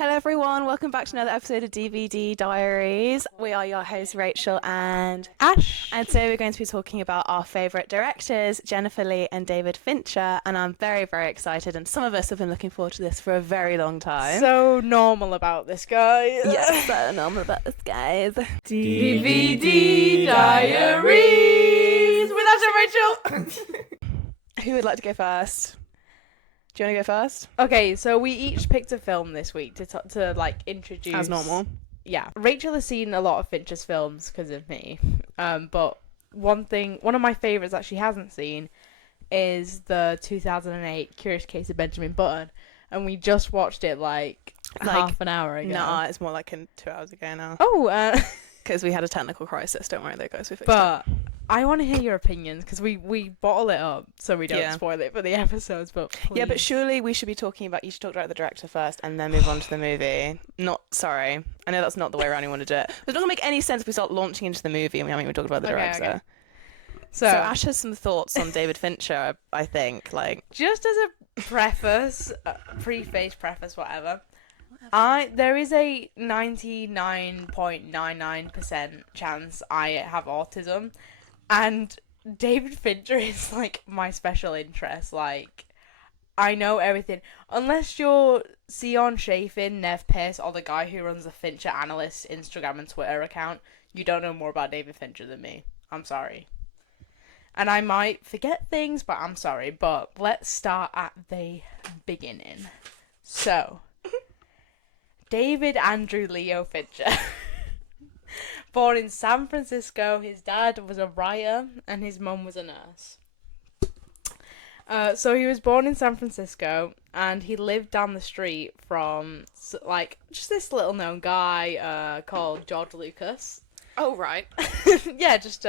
Hello everyone, welcome back to another episode of DVD Diaries. We are your hosts Rachel and Ash. and today we're going to be talking about our favourite directors, Jennifer Lee and David Fincher, and I'm very, very excited, and some of us have been looking forward to this for a very long time. So normal about this, guys. Yes, so normal about this, guys. DVD Diaries with Ash and Rachel. Who would like to go first? Do you want to go first? Okay, so we each picked a film this week to introduce. As normal. Yeah, Rachel has seen a lot of Fincher's films because of me. But one of my favourites that she hasn't seen is the 2008 Curious Case of Benjamin Button, and we just watched it like half an hour ago. Nah, it's more like 2 hours ago now. Oh, because we had a technical crisis. Don't worry, though, guys. We fixed but it. I want to hear your opinions because we bottle it up so we don't spoil it for the episodes. But please. Yeah, but surely we should be talking about. You should talk about the director first, and then move on to the movie. Sorry, I know that's not the way around you want to do it. It's not gonna make any sense if we start launching into the movie and we haven't even talked about the director. Okay. So Ash has some thoughts on David Fincher. I think, just as a preface, whatever. There is a 99.99% chance I have autism, and David Fincher is like my special interest. Like, I know everything unless you're Sion Chafin, Nev Pierce, or the guy who runs the Fincher Analyst Instagram and Twitter account. You don't know more about David Fincher than me. I'm sorry. And I might forget things, but I'm sorry. But let's start at the beginning. So, David Andrew Leo Fincher. Born in San Francisco, his dad was a writer and his mum was a nurse. So he was born in San Francisco and he lived down the street from just this little known guy called George Lucas. Oh, right. Yeah, just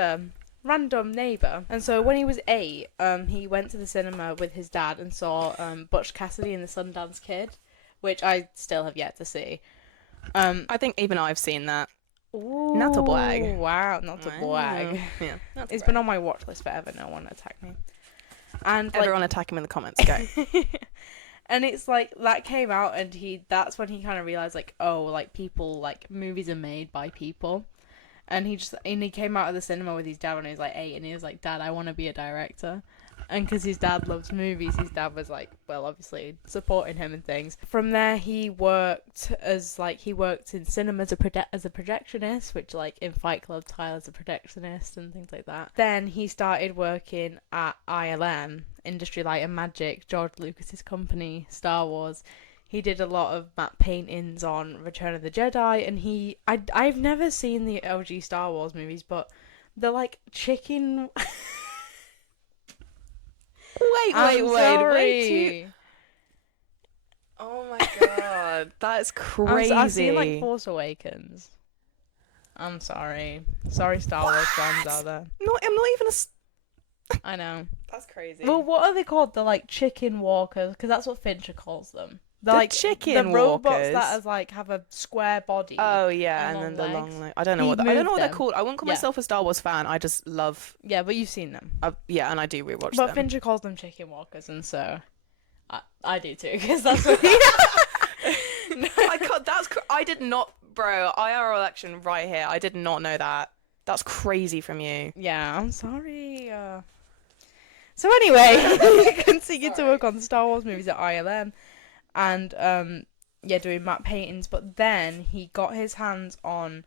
random neighbour. And so when he was 8, he went to the cinema with his dad and saw Butch Cassidy and the Sundance Kid, which I still have yet to see. I think even I've seen that. Ooh, not to brag. Wow, not to brag. Yeah, it's been on my watch list forever. No one attacked me. And everyone attack him in the comments. Go. And it's like that came out, and that's when he kind of realized people movies are made by people, and he came out of the cinema with his dad when he was 8, and he was like, "Dad, I want to be a director." And because his dad loves movies, his dad was obviously supporting him and things. From there, he worked in cinema as a projectionist, which in Fight Club, Tyler's a projectionist and things like that. Then he started working at ILM, Industry Light and Magic, George Lucas's company, Star Wars. He did a lot of matte paintings on Return of the Jedi, and I've never seen the OG Star Wars movies, but they're chicken. Wait. Oh my god, that is crazy. I've seen Force Awakens. I'm sorry. Sorry, Star Wars fans out there. No, I'm not even I know. That's crazy. Well, what are they called? They're chicken walkers, because that's what Fincher calls them. They're chicken the robots walkers that have a square body. Oh yeah, and then the long legs. I don't know what they're called. I wouldn't call myself a Star Wars fan. I just love. Yeah, but you've seen them. Yeah, and I do rewatch them. But Fincher calls them chicken walkers, and so I do too, because that's what. No, I did not, bro. IRL action right here. I did not know that. That's crazy from you. Yeah, I'm sorry. So anyway, he continued to work on Star Wars movies at ILM. And doing matte paintings, but then he got his hands on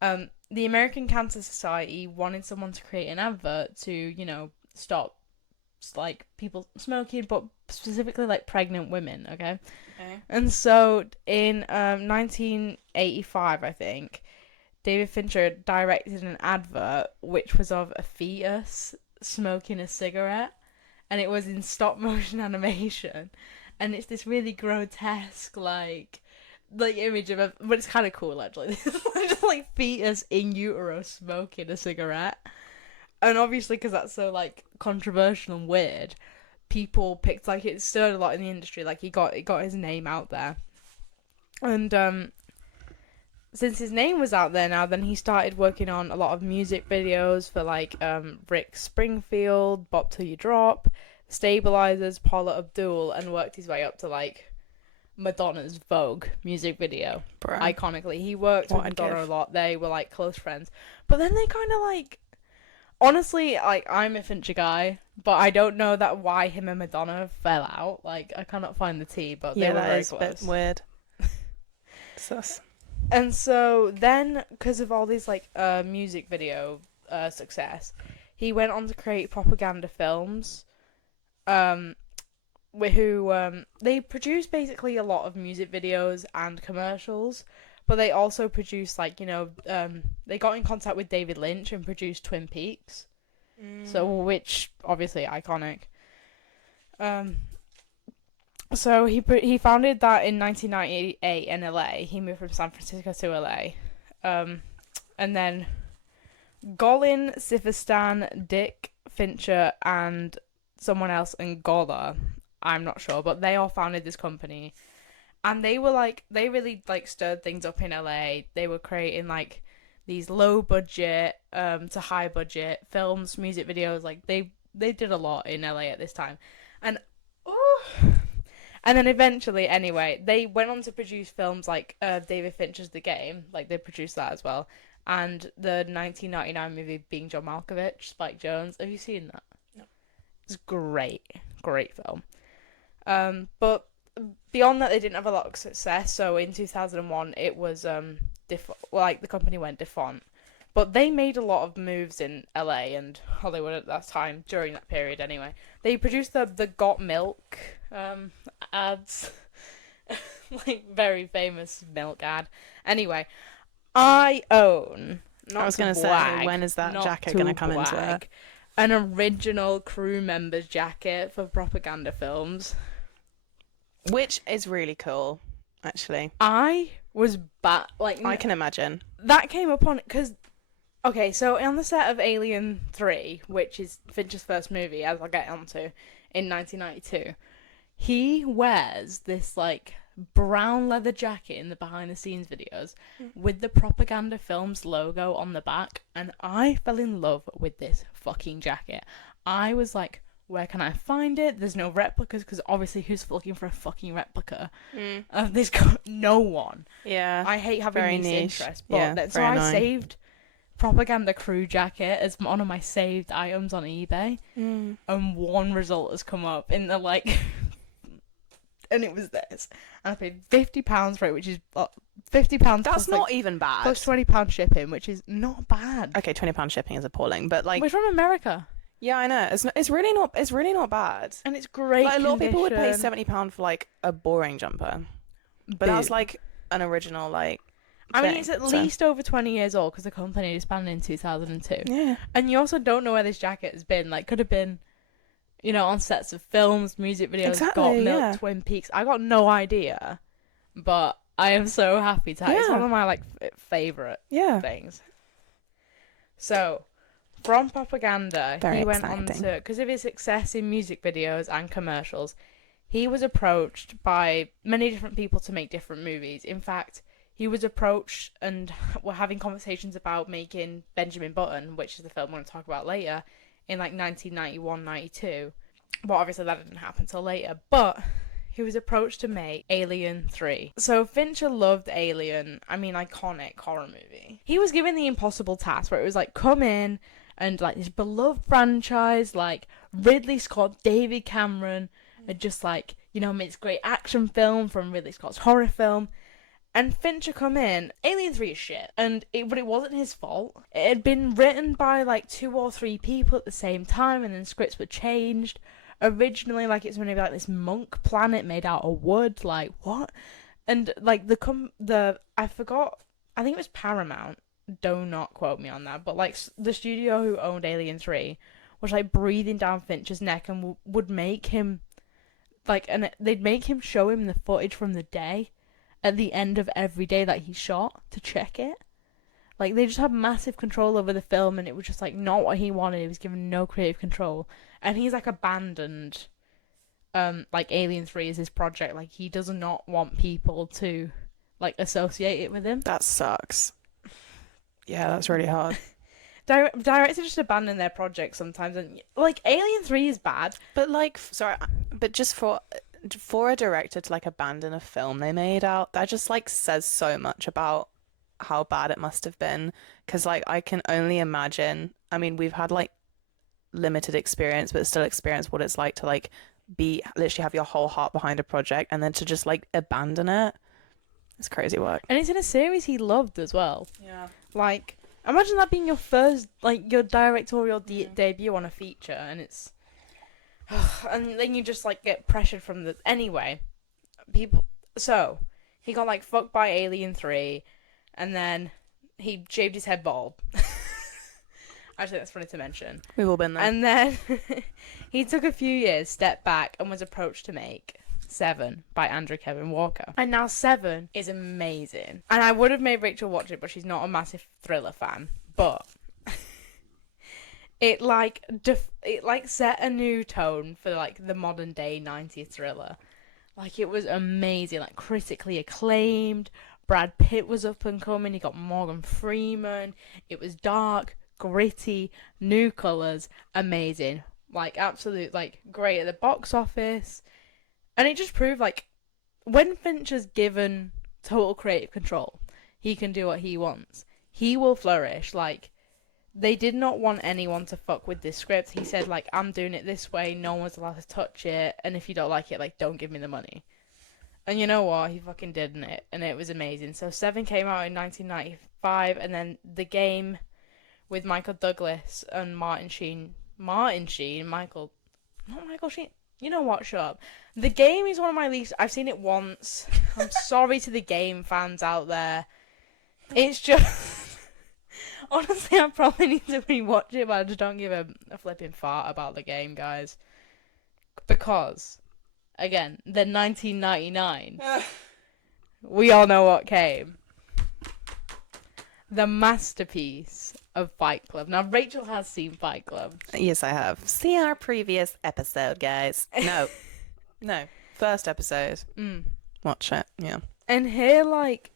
the American Cancer Society wanted someone to create an advert to stop people smoking, but specifically pregnant women. Okay. And so in 1985, I think, David Fincher directed an advert which was of a fetus smoking a cigarette, and it was in stop motion animation. And it's this really grotesque, image of but it's kind of cool, actually. Just fetus in utero smoking a cigarette. And obviously, because that's so, controversial and weird, people picked, it stirred a lot in the industry. It got his name out there. And, since his name was out there now, then he started working on a lot of music videos for, Rick Springfield, Bop Till You Drop, Stabilizers, Paula Abdul, and worked his way up to Madonna's Vogue music video. Bro. Iconically, he worked What with I'd Madonna give. a lot. They were like close friends, but then they kind of like, honestly, like I'm a Fincher guy, but I don't know that why him and Madonna fell out. Like I cannot find the tea, but Yeah, they were that very is a close. bit weird. Sus. And so then, because of all these like music video success, he went on to create propaganda films. They produce basically a lot of music videos and commercials, but they also produce like they got in contact with David Lynch and produced Twin Peaks, so which obviously iconic. So he founded that in 1998 in LA. He moved from San Francisco to LA, and then Colin Sifistan, Dick Fincher, and someone else, Angola, I'm not sure, but they all founded this company, and they really like stirred things up in LA. They were creating like these low budget to high budget films, music videos. Like they did a lot in LA at this time, and and then eventually, anyway, they went on to produce films like David Fincher's The Game. Like they produced that as well, and the 1999 movie Being John Malkovich, Spike Jonze. Have you seen that? No. It's great film. But beyond that, they didn't have a lot of success. So in 2001, it was the company went defunct. But they made a lot of moves in LA and Hollywood at that time, during that period anyway. They produced the Got Milk ads. Like, very famous milk ad. Anyway, I own, I was going to say, when is that jacket going to come into it? An original crew member's jacket for propaganda films. Which is really cool, actually. I was I can imagine. That came up on, because, okay, so on the set of Alien 3, which is Fincher's first movie, as I'll get onto, in 1992, he wears this, like, brown leather jacket in the behind-the-scenes videos with the Propaganda Films logo on the back, and I fell in love with this fucking jacket. I was like, where can I find it? There's no replicas, because obviously who's looking for a fucking replica of this? No one. Yeah. I hate having very these niche. interests, but Yeah, so I saved Propaganda Crew jacket as one of my saved items on eBay, and one result has come up in the like, and it was this, and I paid £50 for it, which is £50. That's not even bad. Plus £20 shipping, which is not bad. Okay, £20 shipping is appalling, but like, We're from America. Yeah, I know. It's really not bad. And it's great. Like, a lot of people would pay condition. £70 for like a boring jumper, but that's like an original like. I mean, thing, it's at so. least over 20 years old because the company disbanded in 2002. Yeah. And you also don't know where this jacket has been. Like, could have been, on sets of films, music videos, Exactly, Got Milk, yeah. Twin Peaks. I got no idea, but I am so happy to have it. It's one of my like favorite things. So, from Propaganda, Very he went exciting. on to, because of his success in music videos and commercials, he was approached by many different people to make different movies. In fact, he was approached and were having conversations about making Benjamin Button, which is the film I'm going to talk about later, in like 1991-92. But obviously that didn't happen till later. But he was approached to make Alien 3. So Fincher loved Alien. I mean, iconic horror movie. He was given the impossible task where it was like, come in and like this beloved franchise, like Ridley Scott, David Cameron, and just like, made this great action film from Ridley Scott's horror film. And Fincher come in, Alien 3 is shit, but it wasn't his fault. It had been written by like 2 or 3 people at the same time, and then scripts were changed. Originally, like, it's going to be like this monk planet made out of wood, like, what? And like I forgot, I think it was Paramount, do not quote me on that, but like the studio who owned Alien 3 was like breathing down Fincher's neck and would make him, like, and they'd make him show him the footage from the day at the end of every day that he shot to check it. Like, they just had massive control over the film, and it was just like not what he wanted. He was given no creative control, and he's like abandoned like Alien 3 is his project. Like, he does not want people to like associate it with him. That sucks. Yeah, that's really hard. Directors just abandon their projects sometimes, and like Alien 3 is bad, But like, sorry, but just for for a director to like abandon a film they made out, that just like says so much about how bad it must have been. Because like I can only imagine. I mean, we've had like limited experience, but still experience what it's like to like be literally have your whole heart behind a project and then to just like abandon it. It's crazy work. And it's in a series he loved as well. Yeah. Like, imagine that being your first, like, your directorial debut on a feature, and it's... and then you just, like, get pressured from the... Anyway, people... So, he got, like, fucked by Alien 3, and then he shaved his head bald. Actually, that's funny to mention. We've all been there. And then he took a few years, stepped back, and was approached to make Seven by Andrew Kevin Walker. And now Seven is amazing. And I would have made Rachel watch it, but she's not a massive thriller fan. But it set a new tone for like the modern day 90s thriller. Like, it was amazing, like critically acclaimed. Brad Pitt was up and coming. He got Morgan Freeman. It was dark, gritty, new colours, amazing. Like, absolute, like, great at the box office. And it just proved, like, when Fincher's given total creative control, he can do what he wants. He will flourish. Like, they did not want anyone to fuck with this script. He said, like, I'm doing it this way, no one's allowed to touch it, and if you don't like it, like, don't give me the money. And you know what? He fucking did it, and it was amazing. So Seven came out in 1995, and then The Game with Michael Douglas and Martin Sheen. Michael Sheen. You know what? Shut up. The Game is one of my least... I've seen it once. I'm sorry to The Game fans out there. It's just... Honestly, I probably need to rewatch it, but I just don't give a flipping fart about The Game, guys. Because, again, the 1999. We all know what came. The masterpiece of Fight Club. Now, Rachel has seen Fight Club. Yes, I have. See our previous episode, guys. No. First episode. Watch it, yeah. And here, like,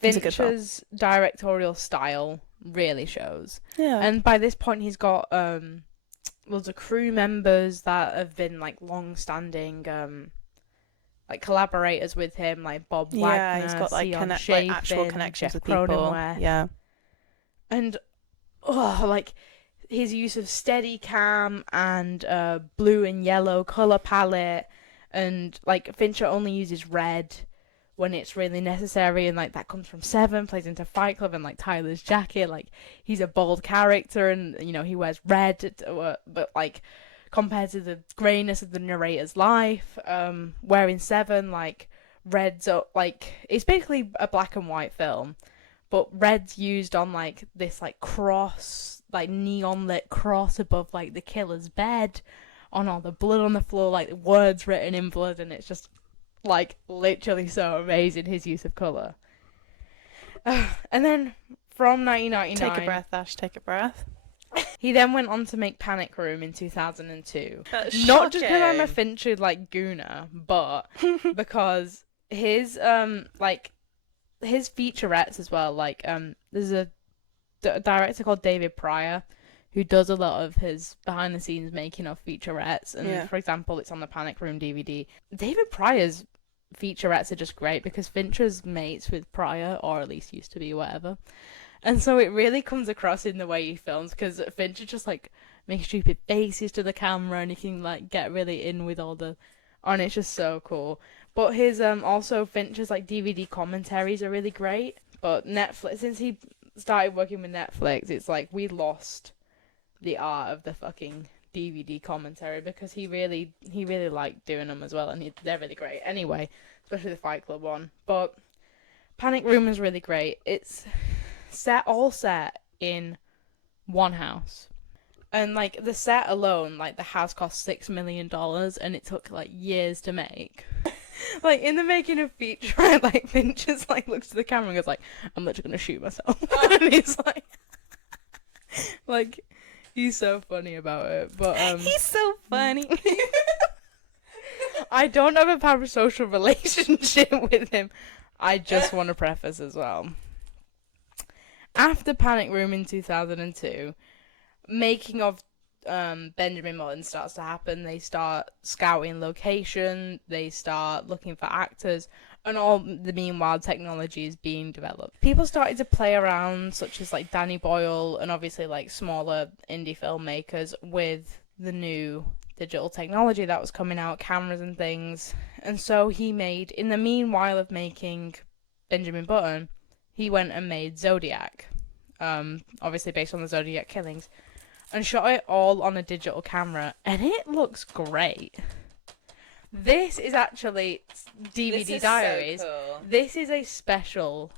Fincher's directorial style really shows. Yeah. And by this point, he's got loads of crew members that have been, like, long-standing, like, collaborators with him, like Bob Wagner, yeah, he's got, like, Chapin, actual connections Jeff with people. Cronenweth. Yeah. And, like, his use of Steadicam and blue and yellow colour palette, and, like, Fincher only uses red when it's really necessary, and, like, that comes from Seven, plays into Fight Club, and, like, Tyler's jacket, like, he's a bold character, and, you know, he wears red, but, like, compared to the greyness of the narrator's life, wearing Seven, like, red's, like, it's basically a black and white film, but red's used on, like, this, like, cross, like, neon lit cross above, like, the killer's bed, on all the blood on the floor, like, words written in blood, and it's just, like, literally so amazing, his use of colour. And then, from 1999... Take a breath, Ash, take a breath. He then went on to make Panic Room in 2002. Not just because I'm a Fincher, like, gooner, but because his, like... his featurettes as well, like, there's a director called David Pryor who does a lot of his behind the scenes making of featurettes, and for example, it's on the Panic Room DVD. David Pryor's featurettes are just great because Fincher's mates with Pryor, or at least used to be, whatever, and so it really comes across in the way he films, because Fincher just, like, makes stupid faces to the camera, and he can, like, get really in with all the... and it's just so cool. But his, also, Fincher's, like, DVD commentaries are really great. But Netflix, since he started working with Netflix, it's like we lost the art of the fucking DVD commentary, because he really liked doing them as well, and they're really great. Anyway, especially the Fight Club one. But Panic Room is really great. It's all set in one house. And, like, the set alone, like, the house cost $6 million, and it took, like, years to make. Like, in the making of Feature, like, Fincher's, like, looks to the camera and goes, like, I'm literally gonna shoot myself. And he's, like, he's so funny about it. But, He's so funny. I don't have a parasocial relationship with him. I just want to preface as well. After Panic Room in 2002, making of Benjamin Button starts to happen. They start scouting location, they start looking for actors, and all the meanwhile technology is being developed. People started to play around, such as like Danny Boyle and obviously like smaller indie filmmakers, with the new digital technology that was coming out, cameras and things. And so he made, in the meanwhile of making Benjamin Button, he went and made Zodiac, obviously based on the Zodiac killings, and shot it all on a digital camera, and it looks great. This is actually DVD Diaries. So cool. This is a special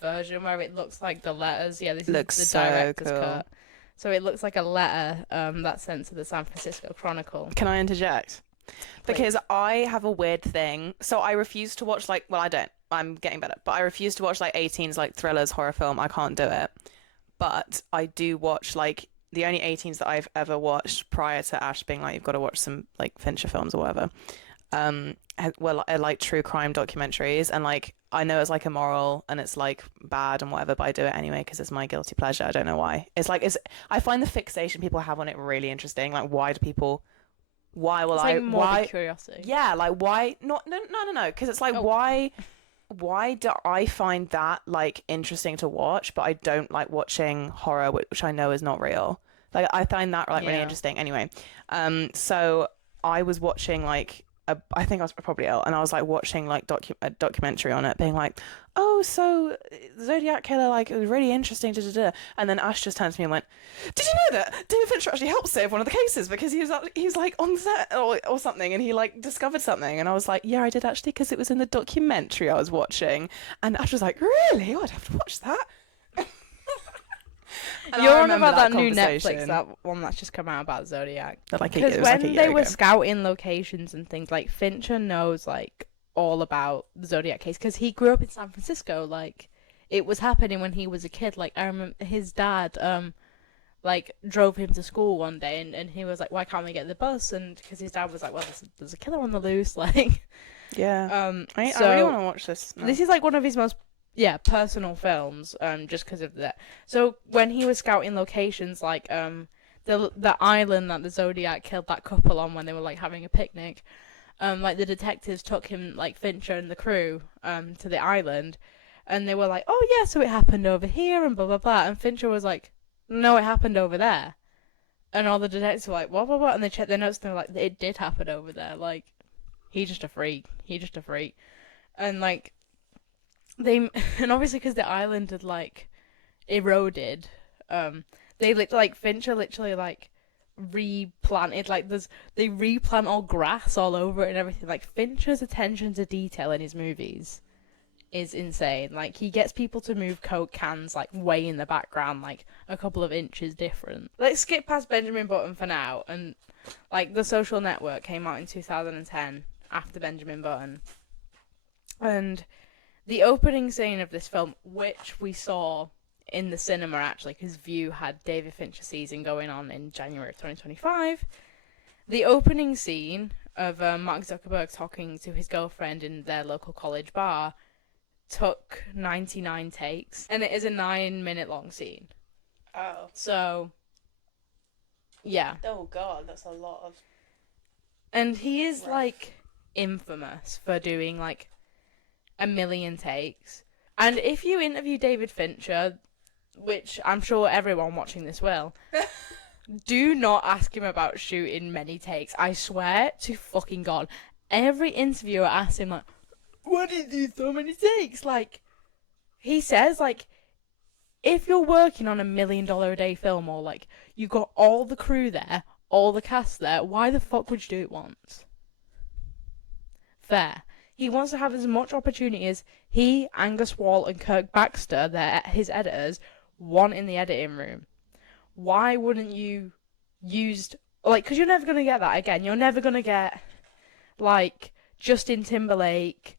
version where it looks like the letters. Yeah, this Looks is the director's so cool. cut. So it looks like a letter that's sent to the San Francisco Chronicle. Can I interject? Please. Because I have a weird thing. So I refuse to watch like, well, I don't. I'm getting better. But I refuse to watch like 18s, like thrillers, horror film. I can't do it. But I do watch like the only 18s that I've ever watched prior to Ash being like, you've got to watch some like Fincher films or whatever. Well, I like true crime documentaries, and like I know it's like immoral and it's like bad and whatever, but I do it anyway because it's my guilty pleasure. I don't know why. It's like I find the fixation people have on it really interesting. Like, why do people? Why will It's I? like morbid Why? curiosity. Yeah, like why? Not no. Because it's like why? Why do I find that like interesting to watch, but I don't like watching horror, which I know is not real. Like I find that like really interesting. Anyway, so I was watching like I think I was probably ill, and I was like watching like a documentary on it, being like, oh, so Zodiac Killer, like it was really interesting, and then Ash just turned to me and went, did you know that David Fincher actually helped save one of the cases because he was like on set or something, and he like discovered something, and I was like, yeah, I did actually, because it was in the documentary I was watching, and Ash was like, really? Oh, I'd have to watch that. You're on about that new Netflix, that one that's just come out about Zodiac. Because when they were scouting locations and things, like Fincher knows like all about the Zodiac case because he grew up in San Francisco. Like it was happening when he was a kid. Like I remember his dad like drove him to school one day, and he was like, why can't we get the bus? And because his dad was like, well, there's a killer on the loose. Like yeah, I really want to watch this now. This is like one of his most personal films, just because of that. So when he was scouting locations, like the island that the Zodiac killed that couple on when they were like having a picnic, like the detectives took him, like Fincher and the crew, to the island, and they were like, oh yeah, so it happened over here and blah blah blah, and Fincher was like, no, it happened over there, and all the detectives were like, what, and they checked their notes and they were like, it did happen over there, like he's just a freak, and like. And obviously because the island had like eroded, they like Fincher literally like replanted, like they replant all grass all over it and everything. Like Fincher's attention to detail in his movies is insane. Like he gets people to move Coke cans like way in the background, like a couple of inches different. Let's skip past Benjamin Button for now, and like The Social Network came out in 2010 after Benjamin Button, and the opening scene of this film, which we saw in the cinema actually, because View had David Fincher season going on in January of 2025. The opening scene of Mark Zuckerberg talking to his girlfriend in their local college bar took 99 takes, and it is a 9-minute long scene. Oh. So, yeah. Oh God, that's a lot of. And he is like infamous for doing like a million takes. And if you interview David Fincher, which I'm sure everyone watching this will, do not ask him about shooting many takes. I swear to fucking God, every interviewer asks him like, why did you do so many takes? Like, he says like, if you're working on $1 million a day film, or like you got all the crew there, all the cast there, why the fuck would you do it once? Fair. He wants to have as much opportunity as he, Angus Wall, and Kirk Baxter, his editors, want in the editing room. Why wouldn't you use, like, because you're never going to get that again. You're never going to get, like, Justin Timberlake,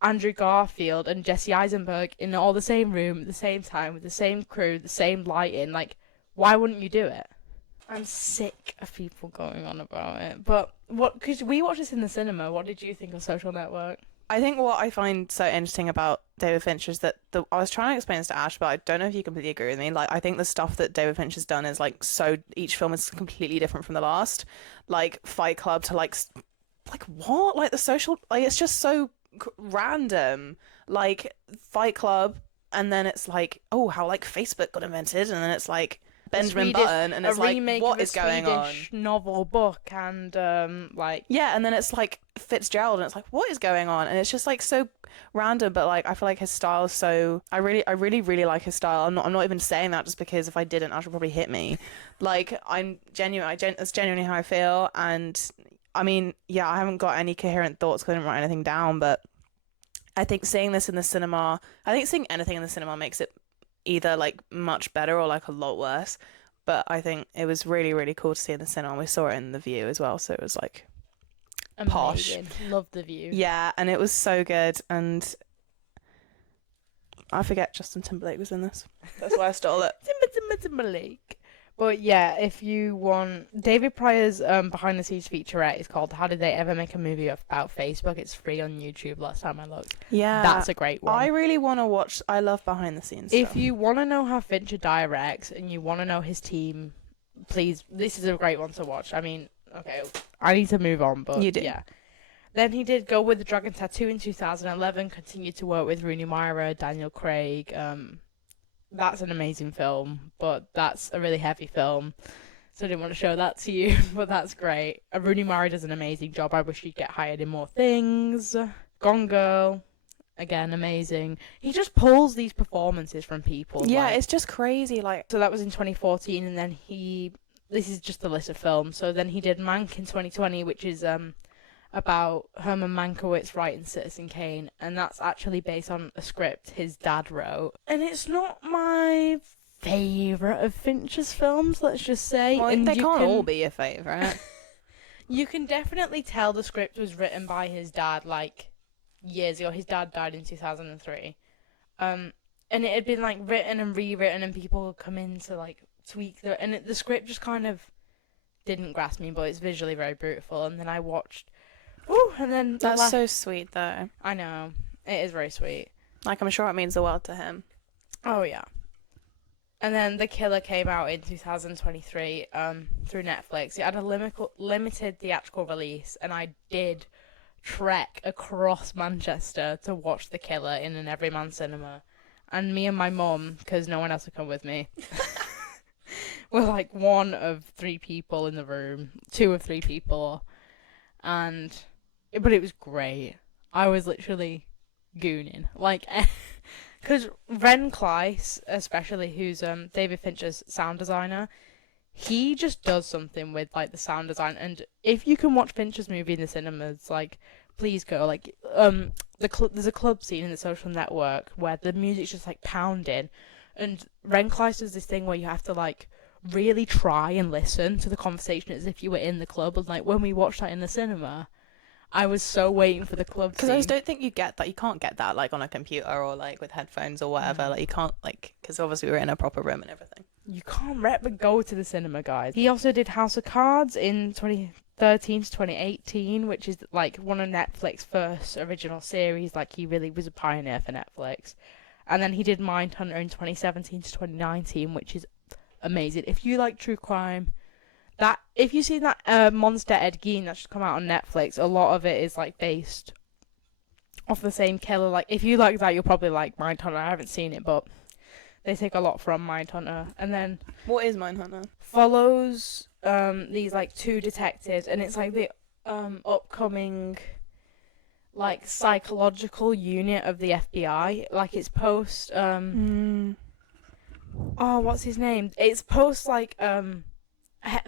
Andrew Garfield, and Jesse Eisenberg in all the same room at the same time with the same crew, the same lighting. Like, why wouldn't you do it? I'm sick of people going on about it. But because we watched this in the cinema, what did you think of Social Network? I think what I find so interesting about David Fincher is that I was trying to explain this to Ash, but I don't know if you completely agree with me. Like, I think the stuff that David Fincher's done is like so each film is completely different from the last. Like Fight Club to like what? Like the social, like it's just so random. Like Fight Club, and then it's like, oh, how like Facebook got invented, and then it's like Benjamin Button, and it's like, what is going on? Swedish novel book, and like yeah, and then it's like Fitzgerald, and it's like, what is going on? And it's just like so random, but like I feel like his style is so. I really like his style. I'm not even saying that just because if I didn't, Ash would probably hit me. Like I'm genuine. That's genuinely how I feel, and I mean, yeah, I haven't got any coherent thoughts because I didn't write anything down, but I think seeing this in the cinema, I think seeing anything in the cinema makes it either like much better or like a lot worse. But I think it was really, really cool to see in the cinema. We saw it in the View as well, so it was like amazing. Posh. Love the View. Yeah, and it was so good. And I forget Justin Timberlake was in this. That's why I stole it. Timberlake. But yeah, if you want David Pryor's behind the scenes featurette is called How Did They Ever Make a Movie About Facebook? It's free on YouTube last time I looked. Yeah. That's a great one. I really want to watch. I love behind the scenes If stuff. you want to know how Fincher directs and you want to know his team, please, this is a great one to watch. I mean, okay, I need to move on, but You do. yeah. Then he did Go with the Dragon Tattoo in 2011, continued to work with Rooney Mara, Daniel Craig. That's an amazing film, but that's a really heavy film, so I didn't want to show that to you, but that's great. Rooney Mara does an amazing job. I wish he'd get hired in more things. Gone Girl, again, amazing. He just pulls these performances from people. Yeah, like, it's just crazy. Like, so that was in 2014, and then this is just a list of films. So then he did Mank in 2020, which is about Herman Mankiewicz writing Citizen Kane, and that's actually based on a script his dad wrote. And it's not my favourite of Fincher's films, let's just say. well, and they can't all be your favourite. You can definitely tell the script was written by his dad, like, years ago. His dad died in 2003. And it had been, like, written and rewritten, and people would come in to, like, tweak the script just kind of didn't grasp me, but it's visually very beautiful. And then I watched... Ooh, and then That's so sweet, though. I know. It is very sweet. Like, I'm sure it means the world to him. Oh, yeah. And then The Killer came out in 2023 through Netflix. It had a limited theatrical release, and I did trek across Manchester to watch The Killer in an Everyman cinema. And me and my mum, because no one else would come with me, were like one of three people in the room. Two of three people. But it was great. I was literally gooning. Like, because Ren Kleiss, especially, who's David Fincher's sound designer, he just does something with, like, the sound design. And if you can watch Fincher's movie in the cinemas, like, please go. Like, there's a club scene in The Social Network where the music's just, like, pounding. And Ren Kleiss does this thing where you have to, like, really try and listen to the conversation as if you were in the club. And, like, when we watched that in the cinema, I was so waiting for the club Because I just don't think you get that. You can't get that, like, on a computer or, like, with headphones or whatever. Like, you can't, like, because obviously we're in a proper room and everything. You can't but go to the cinema, guys. He also did House of Cards in 2013 to 2018, which is, like, one of Netflix's first original series. Like, he really was a pioneer for Netflix. And then he did Mindhunter in 2017 to 2019, which is amazing. If you like true crime, if you've seen that Monster Ed Gein that's just come out on Netflix, a lot of it is, like, based off the same killer. Like, if you like that, you'll probably like Mindhunter. I haven't seen it, but they take a lot from Mindhunter. And then What is Mindhunter? follows these, like, two detectives, and it's like the upcoming, like, psychological unit of the FBI. Like, it's post oh, what's his name? It's post, like,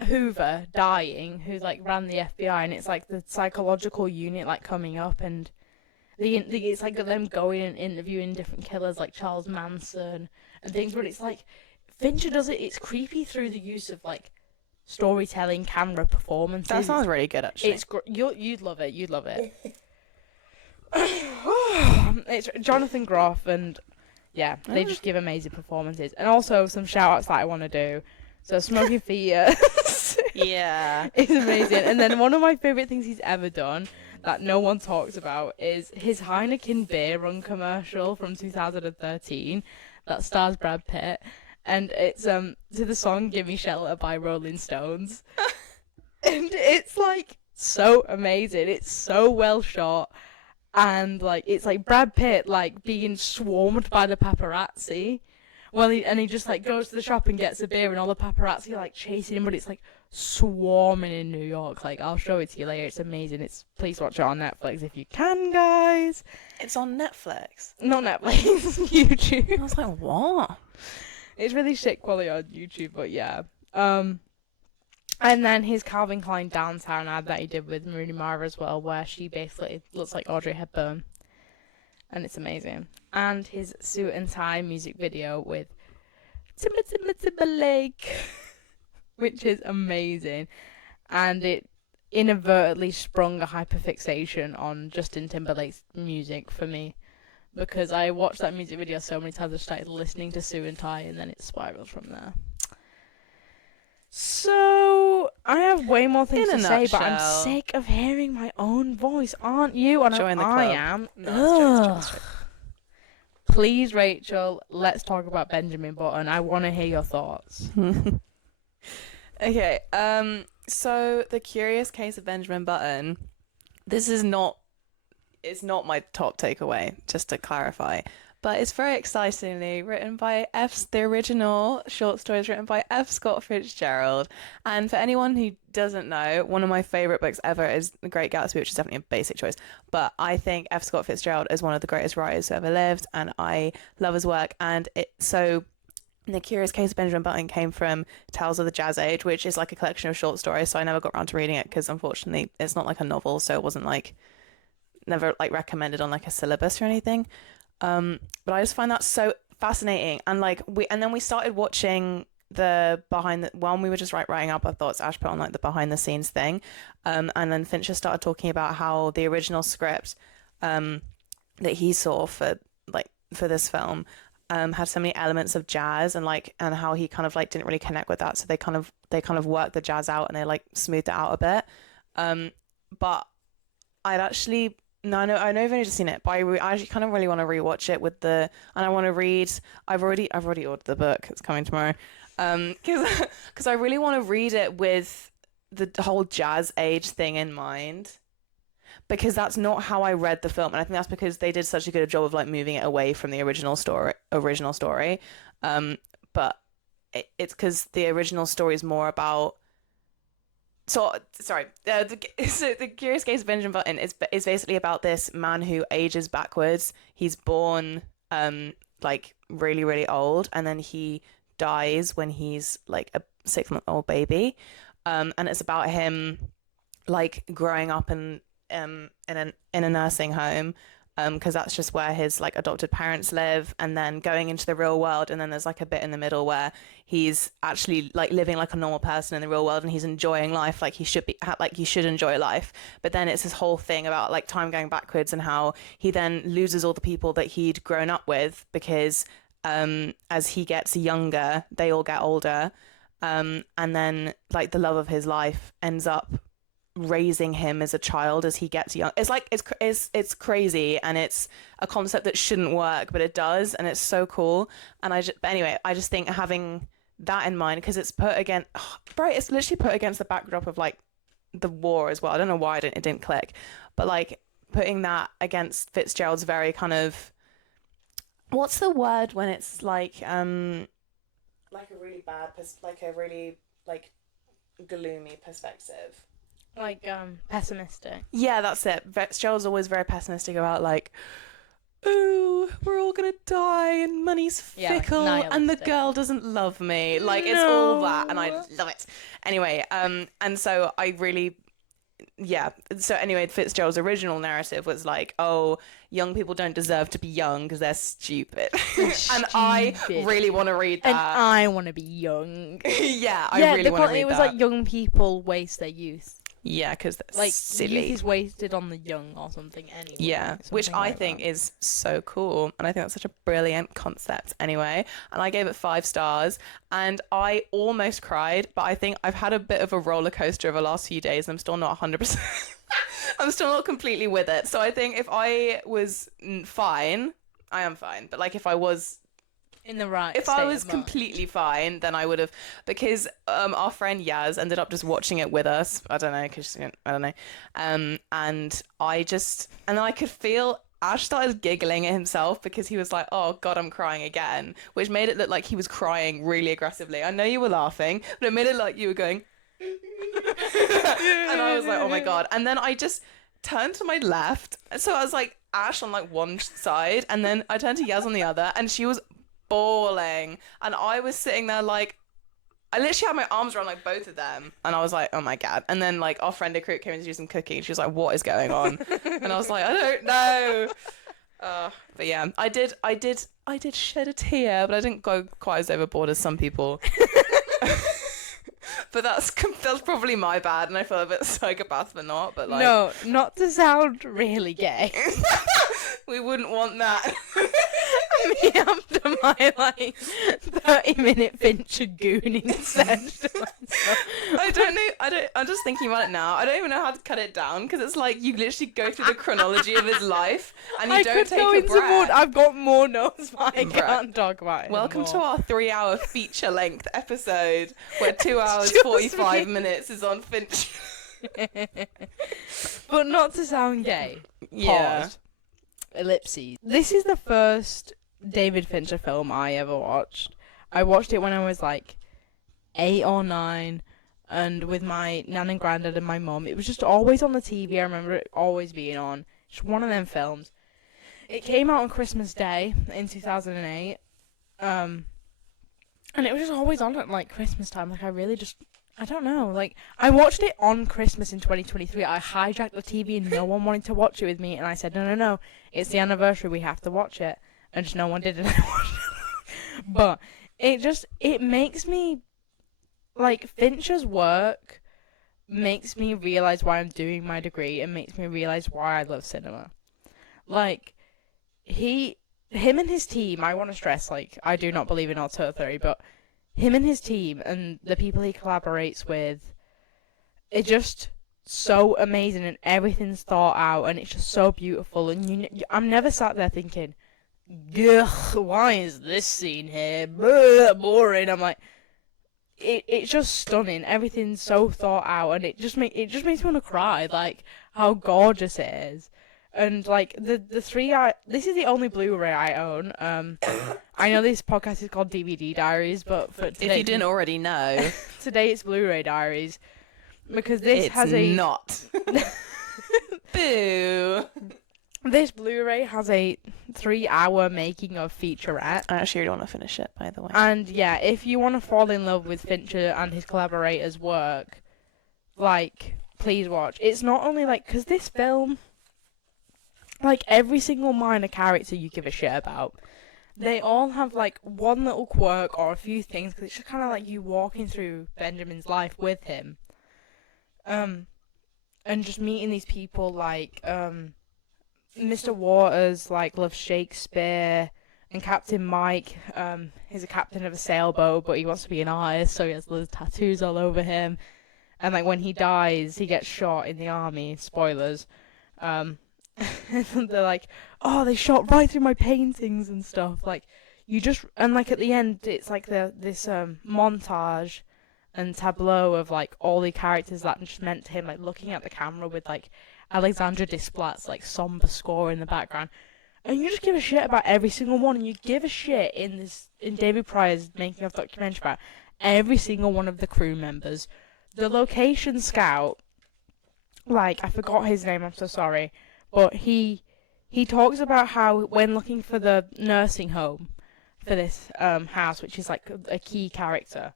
Hoover dying, who, like, ran the FBI, and it's like the psychological unit, like, coming up, and it's like them going and interviewing different killers like Charles Manson and things. But it's like Fincher does it. It's creepy through the use of, like, storytelling, camera, performances. That sounds really good, actually. It's you'd love it. You'd love it. It's Jonathan Groff, and yeah, they just give amazing performances. And also some shout outs that I want to do. So Smoking Fetus Yeah. is amazing. And then one of my favourite things he's ever done, that no one talks about is his Heineken beer run commercial from 2013 that stars Brad Pitt, and it's to the song "Gimme Shelter" by Rolling Stones, and it's like so amazing. It's so well shot, and like it's like Brad Pitt like being swarmed by the paparazzi. Well, he just like goes to the shop and gets a beer, and all the paparazzi are like chasing him, but it's like swarming in New York. Like, I'll show it to you later. It's amazing. Please watch it on Netflix if you can, guys. It's on Netflix. Not Netflix, YouTube. I was like, what? It's really shit quality on YouTube, but yeah. And then his Calvin Klein Downtown ad that he did with Rooney Mara as well, where she basically looks like Audrey Hepburn. And it's amazing. And his suit and tie music video with Timberlake, which is amazing. And it inadvertently sprung a hyperfixation on Justin Timberlake's music for me, because I watched that music video so many times I started listening to Suit and Tie, and then it spiraled from there. So, I have way more things to say, but I'm sick of hearing my own voice, aren't you? And Join the I club. am. No, it's Please, Rachel, let's talk about Benjamin Button. I want to hear your thoughts. Okay, so The Curious Case of Benjamin Button, this is not, it's not my top takeaway, just to clarify. But it's very excitingly written by the original short stories written by F. Scott Fitzgerald. And for anyone who doesn't know, one of my favourite books ever is The Great Gatsby, which is definitely a basic choice. But I think F. Scott Fitzgerald is one of the greatest writers who ever lived, and I love his work. And The Curious Case of Benjamin Button came from Tales of the Jazz Age, which is like a collection of short stories. So I never got around to reading it because unfortunately it's not like a novel, so it wasn't like never like recommended on like a syllabus or anything. But I just find that so fascinating, and like then we started watching when we were just writing up our thoughts. Ash put on like the behind the scenes thing, and then Fincher started talking about how the original script that he saw for this film had so many elements of jazz, and how he kind of like didn't really connect with that, so they kind of worked the jazz out and they like smoothed it out a bit. But I'd actually. No, I know I've only just seen it, but I actually kind of really want to rewatch it and I want to read. I've already ordered the book. It's coming tomorrow. Because I really want to read it with the whole jazz age thing in mind, because that's not how I read the film, and I think that's because they did such a good job of like moving it away from the original story. But it's because the original story is more about. So, sorry, The Curious Case of Benjamin Button is basically about this man who ages backwards. He's born, like, really, really old, and then he dies when he's, like, a 6-month-old baby. And it's about him, like, growing up in a nursing home, because that's just where his, like, adopted parents live, and then going into the real world, and then there's, like, a bit in the middle where he's actually, like, living like a normal person in the real world, and he's enjoying life like he should enjoy life. But then it's this whole thing about, like, time going backwards, and how he then loses all the people that he'd grown up with, because as he gets younger, they all get older, and then, like, the love of his life ends up raising him as a child as he gets young. It's like it's crazy, and it's a concept that shouldn't work, but it does, and it's so cool. And I just think having that in mind, because it's it's literally put against the backdrop of like the war as well. I don't know why it didn't click, but like putting that against Fitzgerald's very kind of, what's the word when it's like a really bad like a really like gloomy perspective. Like, pessimistic. Yeah, that's it. Fitzgerald's always very pessimistic about, like, ooh, we're all gonna die, and money's fickle, and the girl doesn't love me. Like, it's all that, and I love it. Anyway, and so I really, so anyway, Fitzgerald's original narrative was like, oh, young people don't deserve to be young because they're stupid. And I really want to read that. And I want to be young. I really want to read that. It was like young people waste their youth. Yeah, because that's like silly. Youth is wasted on the young or something anyway. Yeah, which I think is so cool, and I think that's such a brilliant concept anyway. And I gave it 5 stars, and I almost cried, but I think I've had a bit of a roller coaster over the last few days, and I'm still not 100%. I'm still not completely with it. So I think if I was fine, I am fine. But like if I was in the right if state I was of mind. completely fine, then I would have, because our friend Yaz ended up just watching it with us. I don't know, because I don't know. And then I could feel Ash started giggling at himself because he was like, "Oh God, I'm crying again," which made it look like he was crying really aggressively. I know you were laughing, but it made it like you were going. And I was like, "Oh my God!" And then I just turned to my left, so I was like Ash on like one side, and then I turned to Yaz on the other, and she was bawling, and I was sitting there like I literally had my arms around like both of them, and I was like, oh my God. And then like our friend Acrut came in to do some cooking, and she was like, what is going on? And I was like, I don't know. But yeah, I did shed a tear, but I didn't go quite as overboard as some people. But that's probably my bad, and I feel a bit psychopath for not. But like, no, not to sound really gay. We wouldn't want that. Me after my like 30-minute Fincher gooning session. I'm just thinking about it now. I don't even know how to cut it down because it's like you literally go through the chronology of his life and you don't take a breath. I've got more notes, but I can't talk about it. Welcome anymore. to our 3-hour feature-length episode where 2 hours 45 minutes is on Fincher. But not to sound gay. Yeah. Pause. Ellipses. This is the first David Fincher film I ever watched. I watched it when I was like 8 or 9, and with my nan and granddad and my mum. It was just always on the TV. I remember it always being on. Just one of them films. It came out on Christmas Day in 2008. And it was just always on at like Christmas time. Like I don't know. Like I watched it on Christmas in 2023. I hijacked the TV and no one wanted to watch it with me. And I said, no. It's the anniversary. We have to watch it. And just no one did, and I watched it. But it makes me, like, Fincher's work makes me realise why I'm doing my degree and makes me realise why I love cinema. Like, him and his team, I want to stress, like, I do not believe in auteur theory, but him and his team and the people he collaborates with, it's just so amazing and everything's thought out and it's just so beautiful. And I'm never sat there thinking, ugh, why is this scene here? Blah, boring. I'm like, it's just stunning. Everything's so thought out, and it just makes me want to cry. Like how gorgeous it is, and like the this is the only Blu-ray I own. I know this podcast is called DVD Diaries, but for today, if you didn't already know, today it's Blu-ray Diaries because this it's not. Boo. This Blu-ray has a 3-hour making of featurette. I actually really want to finish it, by the way. And yeah, if you want to fall in love with Fincher and his collaborators' work, like, please watch. It's not only like, because this film, like every single minor character you give a shit about, they all have like one little quirk or a few things, because it's just kind of like you walking through Benjamin's life with him. And just meeting these people like, Mr. Waters, like, loves Shakespeare, and Captain Mike, he's a captain of a sailboat, but he wants to be an artist, so he has little tattoos all over him, and, like, when he dies, he gets shot in the army, spoilers, and they're like, oh, they shot right through my paintings and stuff, like, and, like, at the end, it's, like, this montage and tableau of, like, all the characters that just meant to him, like, looking at the camera with, like, Alexandra Desplat's like somber score in the background, and you just give a shit about every single one, and you give a shit in David Pryor's making of documentary about every single one of the crew members. The location scout, like I forgot his name, I'm so sorry, but he talks about how when looking for the nursing home for this house, which is like a key character,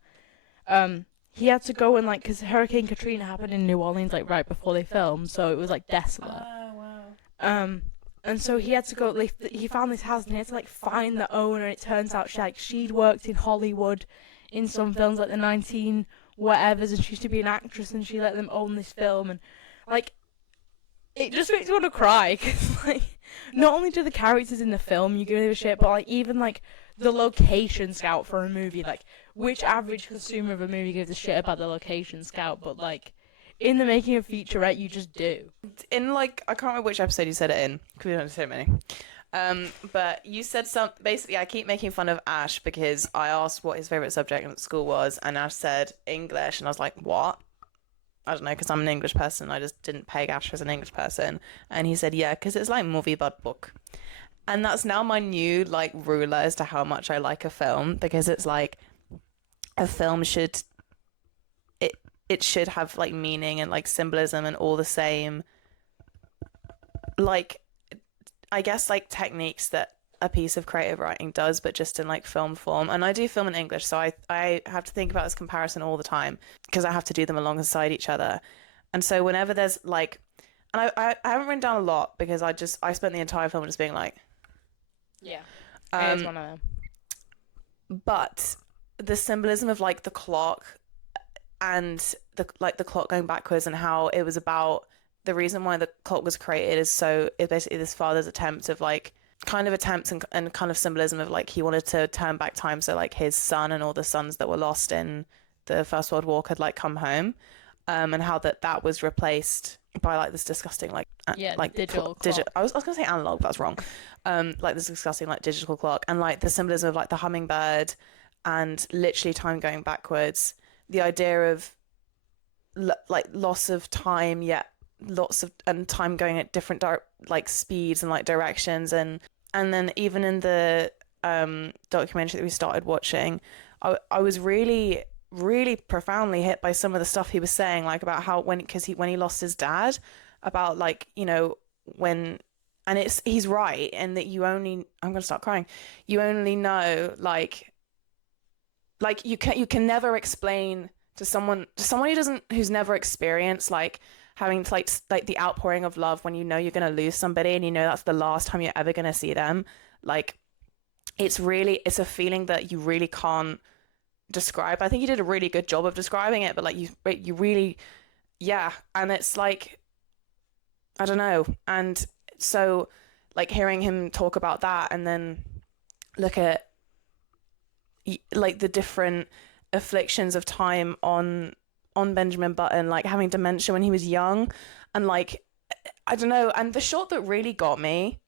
he had to go and, like, because Hurricane Katrina happened in New Orleans, like, right before they filmed, so it was, like, desolate. Oh, wow. And so he had to go, like, he found this house, and he had to, like, find the owner, and it turns out she'd worked in Hollywood in some films, like, the 19 whatevers, and she used to be an actress, and she let them own this film, and, like, it just makes you want to cry, because, like, not only do the characters in the film you give a shit, but, like, even, like, the location scout for a movie, like, which average consumer of a movie gives a shit about the location scout, but, like, in the making of featurette, you just do. In like, I can't remember which episode you said it in, because we don't have so many. But you said basically, I keep making fun of Ash because I asked what his favorite subject at school was, and Ash said English, and I was like, what? I don't know, because I'm an English person. I just didn't peg Ash as an English person. And he said, yeah, because it's like movie but book. And that's now my new like ruler as to how much I like a film, because it's like a film should it should have like meaning and like symbolism and all the same like I guess like techniques that a piece of creative writing does, but just in like film form. And I do film in English, so I have to think about this comparison all the time because I have to do them alongside each other. And so whenever there's like, and I haven't written down a lot because I spent the entire film just being like, yeah, it is one of them. But the symbolism of like the clock and the clock going backwards and how it was about the reason why the clock was created is so it's basically this father's attempt of like kind of attempts and kind of symbolism of like he wanted to turn back time so like his son and all the sons that were lost in the First World War could like come home, and how that was replaced by like this disgusting like digital I was gonna say analog, but that's wrong. Like this disgusting like digital clock, and like the symbolism of like the hummingbird and literally time going backwards, the idea of like loss of time yet lots of and time going at different like speeds and like directions, and then even in the documentary that we started watching, I was really profoundly hit by some of the stuff he was saying, like about how when he lost his dad, about like, you know, when, and he's right, and that I'm gonna start crying, you only know like you can never explain to someone who's never experienced like having to like the outpouring of love when you know you're going to lose somebody and you know that's the last time you're ever going to see them. Like it's a feeling that you really can't describe. I think you did a really good job of describing it, but like you really, yeah. And it's like, I don't know. And so like hearing him talk about that and then look at like the different afflictions of time on Benjamin Button, like having dementia when he was young, and like I don't know. And the shot that really got me,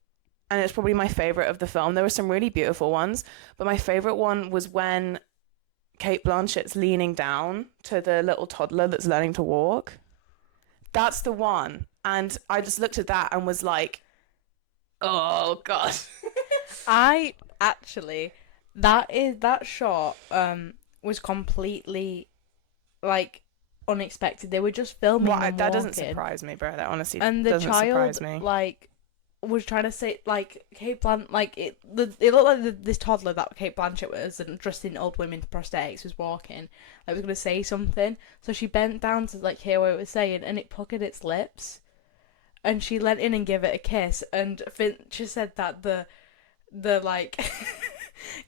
and it's probably my favorite of the film, there were some really beautiful ones, but my favorite one was when Kate Blanchett's leaning down to the little toddler that's learning to walk. That's the one. And I just looked at that and was like, oh god. I actually that shot was completely like unexpected. They were just filming them that walking, doesn't surprise me, bro. That honestly and the doesn't child surprise me. like was trying to say like Kate Blanchett, like it looked like this toddler that Kate Blanchett was and dressed in old women's prosthetics was walking, like was gonna say something, so she bent down to like hear what it was saying, and it puckered its lips, and she leant in and gave it a kiss, and Fincher said that the like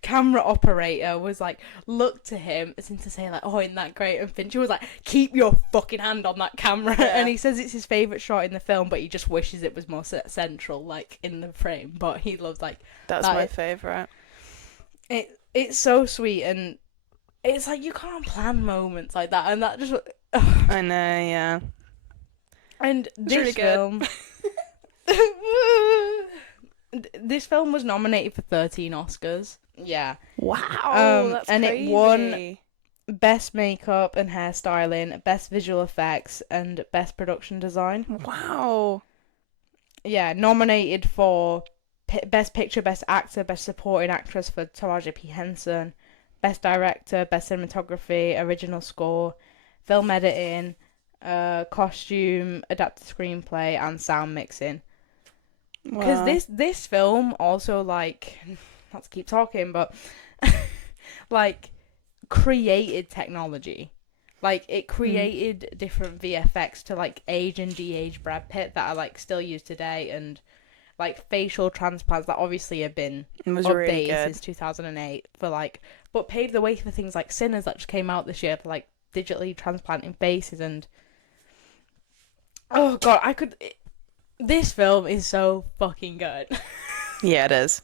camera operator was like looked to him as if to say like, oh, isn't that great? And Fincher was like, keep your fucking hand on that camera. Yeah. And he says it's his favourite shot in the film, but he just wishes it was more central like in the frame, but he loves like that's my favourite. It's so sweet, and it's like you can't plan moments like that, and that just I know, yeah. And this really film this film was nominated for 13 Oscars. Yeah. Wow, that's and crazy. It won Best Makeup and Hairstyling, Best Visual Effects, and Best Production Design. Wow. Yeah, nominated for Best Picture, Best Actor, Best Supporting Actress for Taraji P. Henson, Best Director, Best Cinematography, Original Score, Film Editing, Costume, Adapted Screenplay, and Sound Mixing. Because this film also, like, not to keep talking, but like created technology. Like it created different VFX to like age and de-age Brad Pitt that are like still used today, and like facial transplants that obviously have been updated really since 2008 for like, but paved the way for things like Sinners that just came out this year for like digitally transplanting faces. And oh god, this film is so fucking good. Yeah, it is.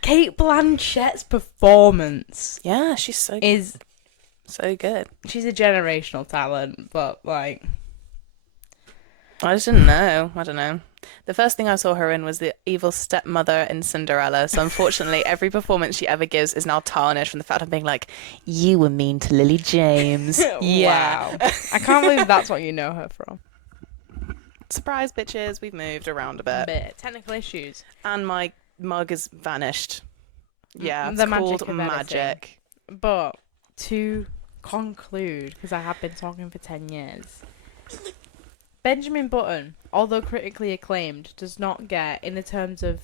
Kate Blanchett's performance, yeah, she's so good. She's a generational talent, but like, I just didn't know. I don't know. The first thing I saw her in was the evil stepmother in Cinderella. So unfortunately, every performance she ever gives is now tarnished from the fact of being like, "You were mean to Lily James." Yeah. Wow. I can't believe that's what you know her from. Surprise, bitches. We've moved around a bit. Technical issues. And my mug has vanished. Yeah, The it's magic called of magic. But to conclude, because I have been talking for 10 years, Benjamin Button, although critically acclaimed, does not get, in the terms of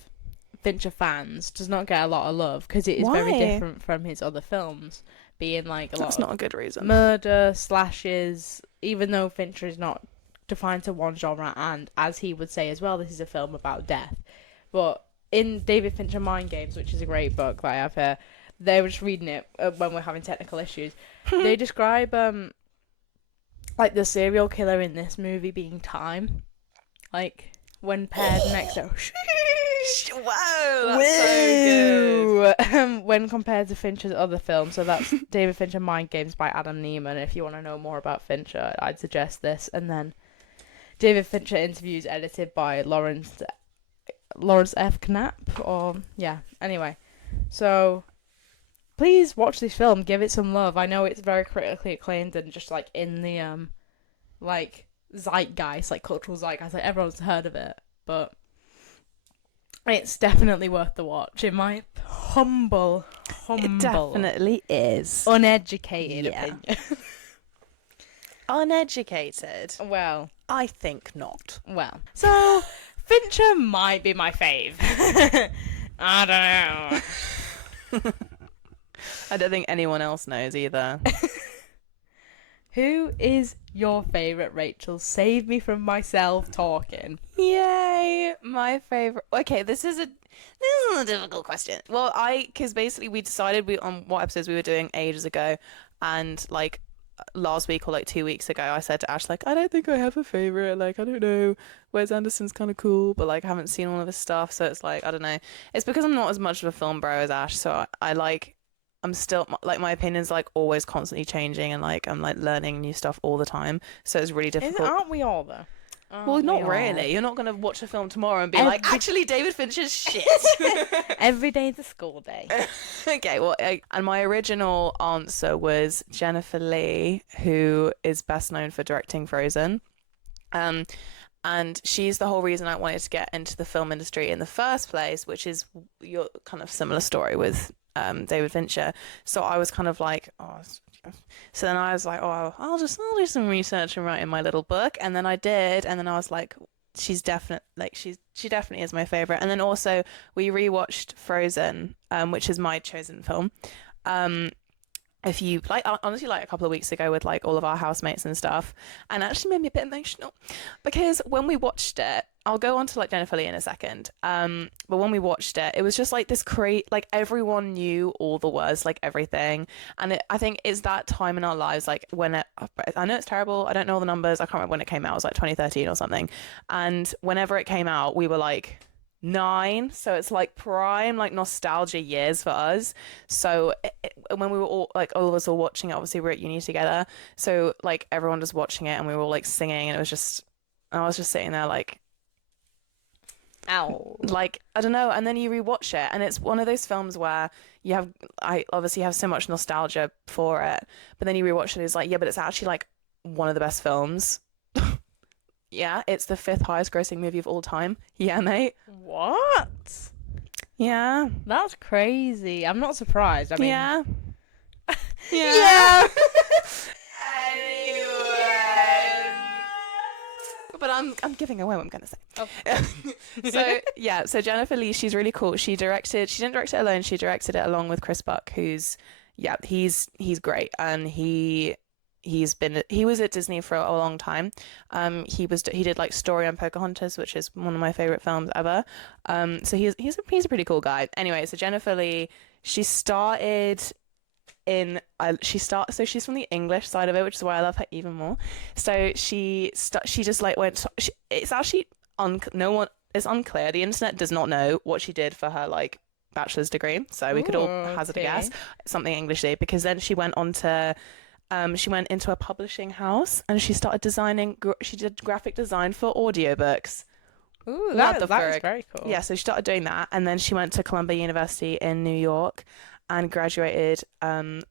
Fincher fans, does not get a lot of love because it is very different from his other films, being like a lot That's not a good reason. Murder, slashes, even though Fincher is not defined to one genre, and as he would say as well, this is a film about death. But in David Fincher Mind Games, which is a great book that I have here, they were just reading it when we're having technical issues. They describe like the serial killer in this movie being time, like when paired next to. Wow, that's so good. When compared to Fincher's other films, so that's David Fincher Mind Games by Adam Neiman. If you want to know more about Fincher, I'd suggest this. And then David Fincher interviews edited by Lawrence F. Knapp, or yeah. Anyway, so please watch this film. Give it some love. I know it's very critically acclaimed and just like in the like zeitgeist, like cultural zeitgeist. Like everyone's heard of it, but it's definitely worth the watch. In my humble, It definitely is. uneducated opinion. Uneducated? Well, I think not. well. So Fincher might be my fave. I don't know. I don't think anyone else knows either. Who is your favourite, Rachel? Save me from myself talking. Yay! My favorite. Okay, this is a difficult question. Well, because basically we decided on what episodes we were doing ages ago, and like last week or like 2 weeks ago, I said to Ash like, I don't think I have a favorite. Like, I don't know. Wes Anderson's kind of cool, but like I haven't seen all of his stuff, so it's like I don't know. It's because I'm not as much of a film bro as Ash, so I like. I'm still like my opinion's like always constantly changing, and like I'm like learning new stuff all the time, so it's really difficult. Aren't we all though? Well, not really. You're not gonna watch a film tomorrow and be like, actually, David Fincher's shit. Every day's a school day. Okay, well, and my original answer was Jennifer Lee, who is best known for directing Frozen. And she's the whole reason I wanted to get into the film industry in the first place, which is your kind of similar story with David Fincher. So I was kind of like, oh. So then I was like, oh, I'll do some research and write in my little book. And then I did, and then I was like, she definitely is my favorite. And then also we rewatched Frozen, which is my chosen film. If you like, honestly, like a couple of weeks ago with like all of our housemates and stuff, and it actually made me a bit emotional because when we watched it, I'll go on to like Jennifer Lee in a second. But when we watched it, it was just like this like everyone knew all the words, like everything, and I think it's that time in our lives, like when I know it's terrible, I don't know all the numbers, I can't remember when it came out, it was like 2013 or something, and whenever it came out, we were like 9, so it's like prime like nostalgia years for us. So when we were all like all of us all watching it, obviously we're at uni together, so like everyone was watching it and we were all like singing, and it was just I was just sitting there like, ow, like I don't know. And then you rewatch it, and it's one of those films where I obviously have so much nostalgia for it, but then you rewatch it, it's like, yeah, but it's actually like one of the best films. Yeah, it's the 5th highest grossing movie of all time. Yeah, mate. What? Yeah. That's crazy. I'm not surprised. I mean, yeah. Yeah. Anyway. But I'm giving away what I'm gonna say. Oh. So Jennifer Lee, she's really cool. She didn't direct it alone. She directed it along with Chris Buck, who's he's great, and he was at Disney for a long time. He did like Story on Pocahontas, which is one of my favorite films ever. So he's a pretty cool guy. Anyway, so Jennifer Lee, she started in so she's from the English side of it, which is why I love her even more. So she just like it's actually it's unclear. The internet does not know what she did for her like bachelor's degree, so we could all hazard a guess something Englishy, because then she went on to she went into a publishing house and she started designing. She did graphic design for audiobooks. Ooh, that is very cool. Yeah, so she started doing that, and then she went to Columbia University in New York and graduated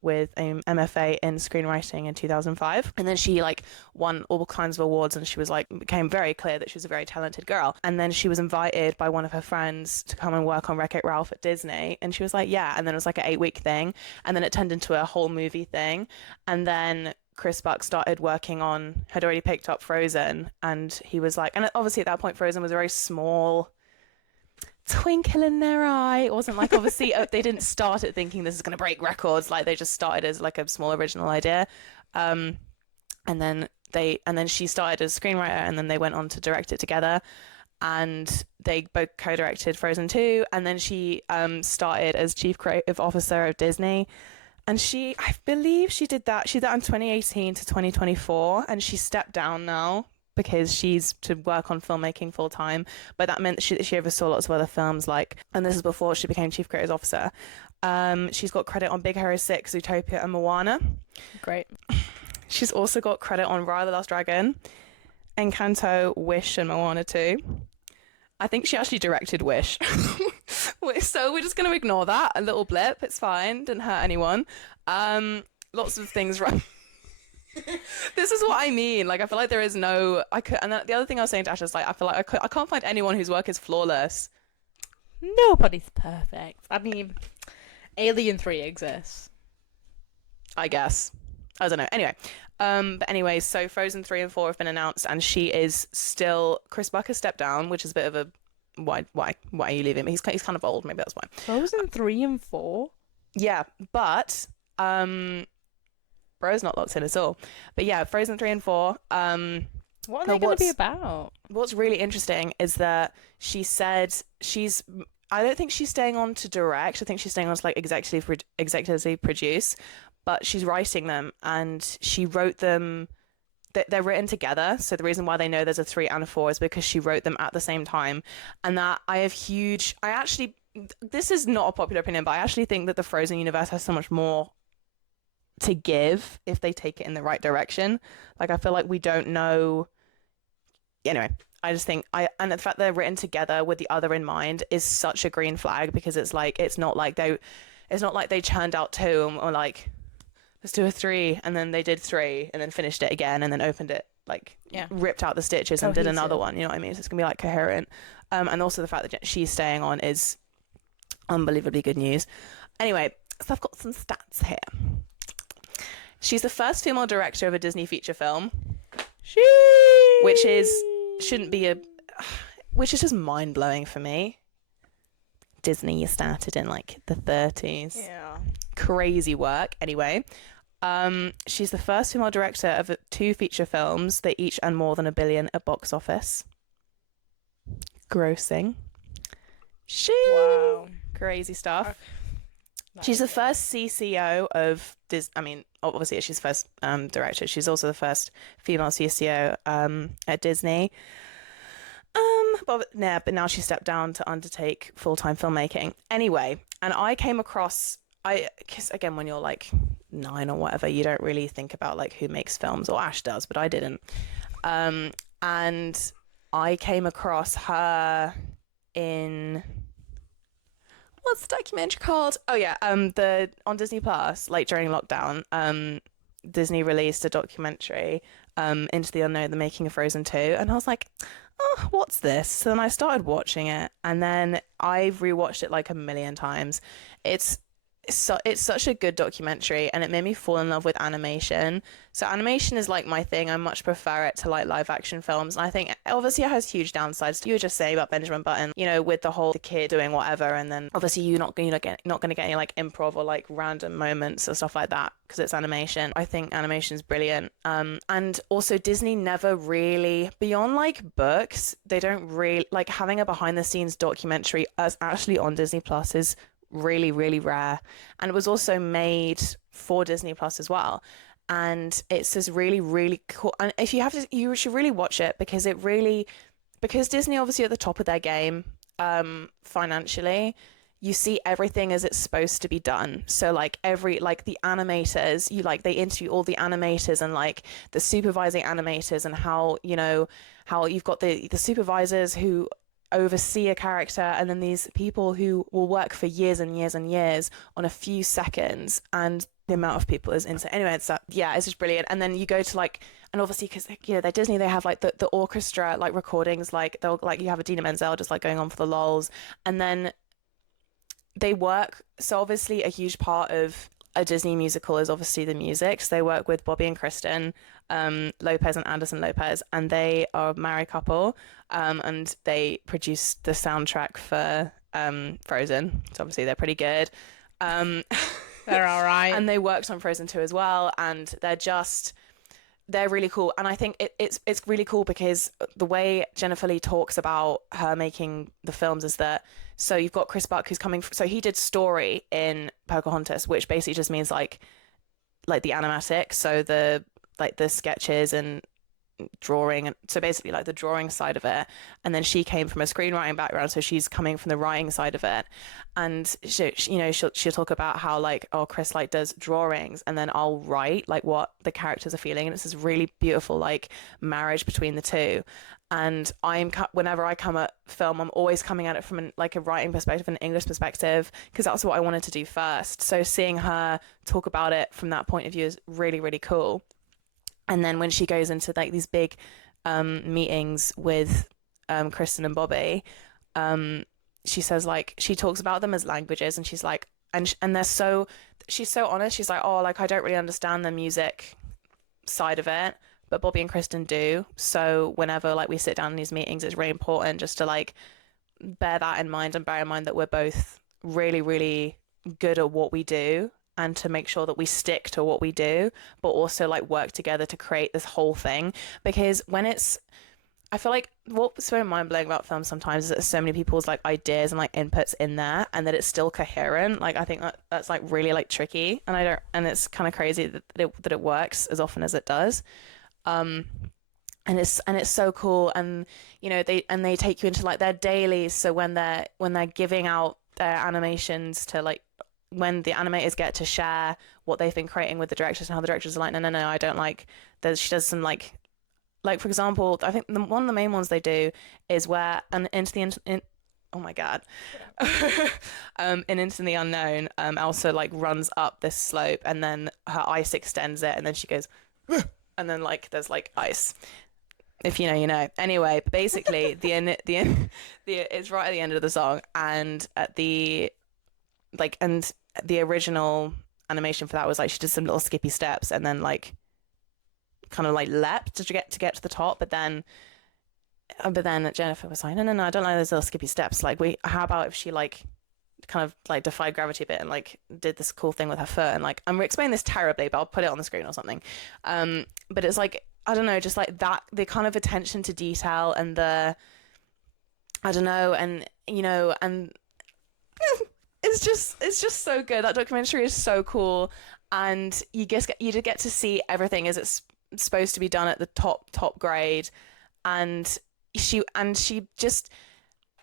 with an MFA in screenwriting in 2005. And then she like won all kinds of awards, and she was like became very clear that she was a very talented girl. And then she was invited by one of her friends to come and work on Wreck-It Ralph at Disney, and she was like, yeah. And then it was like an 8-week thing, and then it turned into a whole movie thing, and then Chris Buck had already picked up Frozen, and he was like, and obviously at that point Frozen was a very small twinkle in their eye. It wasn't like, obviously they didn't start it thinking this is going to break records. Like they just started as like a small original idea, and then she started as screenwriter, and then they went on to direct it together, and they both co-directed Frozen 2, and then she started as chief creative officer of Disney. And I believe she did that. She did that in 2018 to 2024, and she stepped down now because she's to work on filmmaking full time. But that meant she oversaw lots of other films, and this is before she became chief creative officer. She's got credit on Big Hero 6, Zootopia, and Moana. Great. She's also got credit on Raya the Last Dragon, Encanto, Wish, and Moana 2. I think she actually directed Wish. So we're just going to ignore that. A little blip. It's fine. Didn't hurt anyone. Lots of things wrong. This is what I mean. Like, I feel like there is no... And the other thing I was saying to Ash is, like, I feel like I can't find anyone whose work is flawless. Nobody's perfect. I mean, Alien 3 exists. I guess. I don't know. Anyway. But anyway, so Frozen 3 and 4 have been announced, and she is still... Chris Buck has stepped down, which is a bit of a... Why are you leaving me? He's kind of old. Maybe that's why. Frozen 3 and 4? Yeah, but... Bro's not locked in at all. But yeah, Frozen 3 and 4. What are they going to be about? What's really interesting is that she said I don't think she's staying on to direct. I think she's staying on to like executively produce, but she's writing them, and she wrote them. They're written together. So the reason why they know there's a 3 and a 4 is because she wrote them at the same time. And that this is not a popular opinion, but I actually think that the Frozen universe has so much more to give if they take it in the right direction. Like, I feel like we don't know. Anyway, I just think and the fact they're written together with the other in mind is such a green flag, because it's not like they churned out 2 and were like, let's do a 3, and then they did 3 and then finished it again and then opened it, ripped out the stitches and did another one. You know what I mean? So it's gonna be like coherent. And also the fact that she's staying on is unbelievably good news. Anyway, so I've got some stats here. She's the first female director of a Disney feature film, which is just mind blowing for me. Disney started in like the 30s. Yeah. Crazy work. Anyway, she's the first female director of 2 feature films that each earned more than $1 billion at box office grossing. Wow. Crazy stuff. She's the first CCO of Disney. I mean, obviously she's the first director. She's also the first female CCO at Disney. But now she stepped down to undertake full-time filmmaking. Anyway, and I came across... Because again, when you're like 9 or whatever, you don't really think about like who makes films, or Ash does, but I didn't. And I came across her in... What's the documentary called? Oh yeah, on Disney Plus, like during lockdown, Disney released a documentary, Into the Unknown, the making of Frozen 2, and I was like, oh, what's this? So then I started watching it, and then I've rewatched it like a million times. It's such a good documentary, and it made me fall in love with animation. So animation is like my thing. I much prefer it to like live action films. And I think obviously it has huge downsides. You were just saying about Benjamin Button, with the kid doing whatever, and then obviously you're not going to get any like improv or like random moments or stuff like that because it's animation. I think animation is brilliant. And also Disney never really, beyond like books, they don't really like having a behind the scenes documentary as actually on Disney Plus is really, really rare. And it was also made for Disney Plus as well, and it's this really, really cool. And if you should really watch it, because Disney obviously at the top of their game financially, you see everything as it's supposed to be done. So like the animators, they interview all the animators and like the supervising animators, and how, how you've got the supervisors who oversee a character, and then these people who will work for years and years and years on a few seconds, and the amount of people is insane. Anyway, it's just brilliant. And then you go to like, and obviously because they're Disney, they have like the orchestra like recordings, like they'll like, you have Idina Menzel just like going on for the lols, and then they work. So obviously a huge part of a Disney musical is obviously the music. So they work with Bobby and Kristen Lopez and Anderson Lopez, and they are a married couple, and they produced the soundtrack for Frozen. So obviously they're pretty good. They're all right. And they worked on Frozen 2 as well, and they're really cool. And I think it's really cool because the way Jennifer Lee talks about her making the films is that, so you've got Chris Buck who's so he did story in Pocahontas, which basically just means like the animatic, so the sketches and drawing, and so basically like the drawing side of it. And then she came from a screenwriting background, so she's coming from the writing side of it. And she'll talk about how like, oh, Chris like does drawings, and then I'll write like what the characters are feeling, and it's this really beautiful like marriage between the two. And whenever I come at film, I'm always coming at it from a writing perspective, an English perspective, because that's what I wanted to do first. So seeing her talk about it from that point of view is really, really cool. And then when she goes into like these big meetings with Kristen and Bobby, she says like, she talks about them as languages, and she's like, and she's so honest. She's like, oh, like I don't really understand the music side of it, but Bobby and Kristen do. So whenever like we sit down in these meetings, it's really important just to like bear that in mind, and bear in mind that we're both really, really good at what we do, and to make sure that we stick to what we do, but also like work together to create this whole thing. Because I feel like what's so mind-blowing about film sometimes is that there's so many people's like ideas and like inputs in there, and that it's still coherent. Like I think that's like really like tricky, and it's kind of crazy that it works as often as it does. And it's so cool. And they take you into like their dailies. So when they're giving out their animations to like, when the animators get to share what they've been creating with the directors, and how the directors are like, no, I don't like that. She does some like for example, I think one of the main ones they do is where, and oh my god, in Into the Unknown, Elsa like runs up this slope, and then her ice extends it, and then she goes and then like there's like ice. If you know, you know. Anyway, basically it's right at the end of the song, and at the original animation for that was like she did some little skippy steps, and then like kind of like leapt to get to the top, but then Jennifer was like, no, I don't like those little skippy steps. Like, how about if she like kind of like defied gravity a bit and like did this cool thing with her foot, and like I'm explaining this terribly, but I'll put it on the screen or something. But it's like, I don't know, just like that, the kind of attention to detail, and I don't know, and and it's just so good. That documentary is so cool, and you just get to see everything as it's supposed to be done at the top grade. And she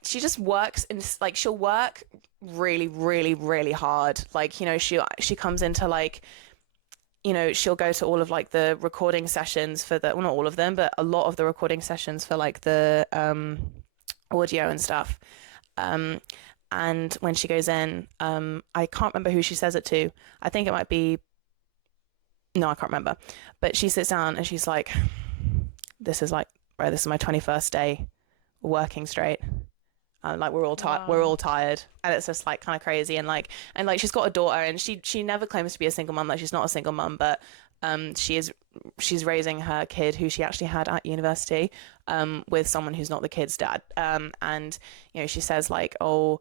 just works, and like she'll work really, really, really hard. Like, she comes into like, she'll go to all of like the recording sessions for well, not all of them, but a lot of the recording sessions for like the audio and stuff. And when she goes in, I can't remember who she says it to. I think it might be, no, I can't remember. But she sits down and she's like, this is my 21st day working straight. Like we're all tired. We're all tired, and it's just like kind of crazy. And like she's got a daughter, and she never claims to be a single mum. Like, she's not a single mum, but she's raising her kid, who she actually had at university, with someone who's not the kid's dad. And she says like, oh,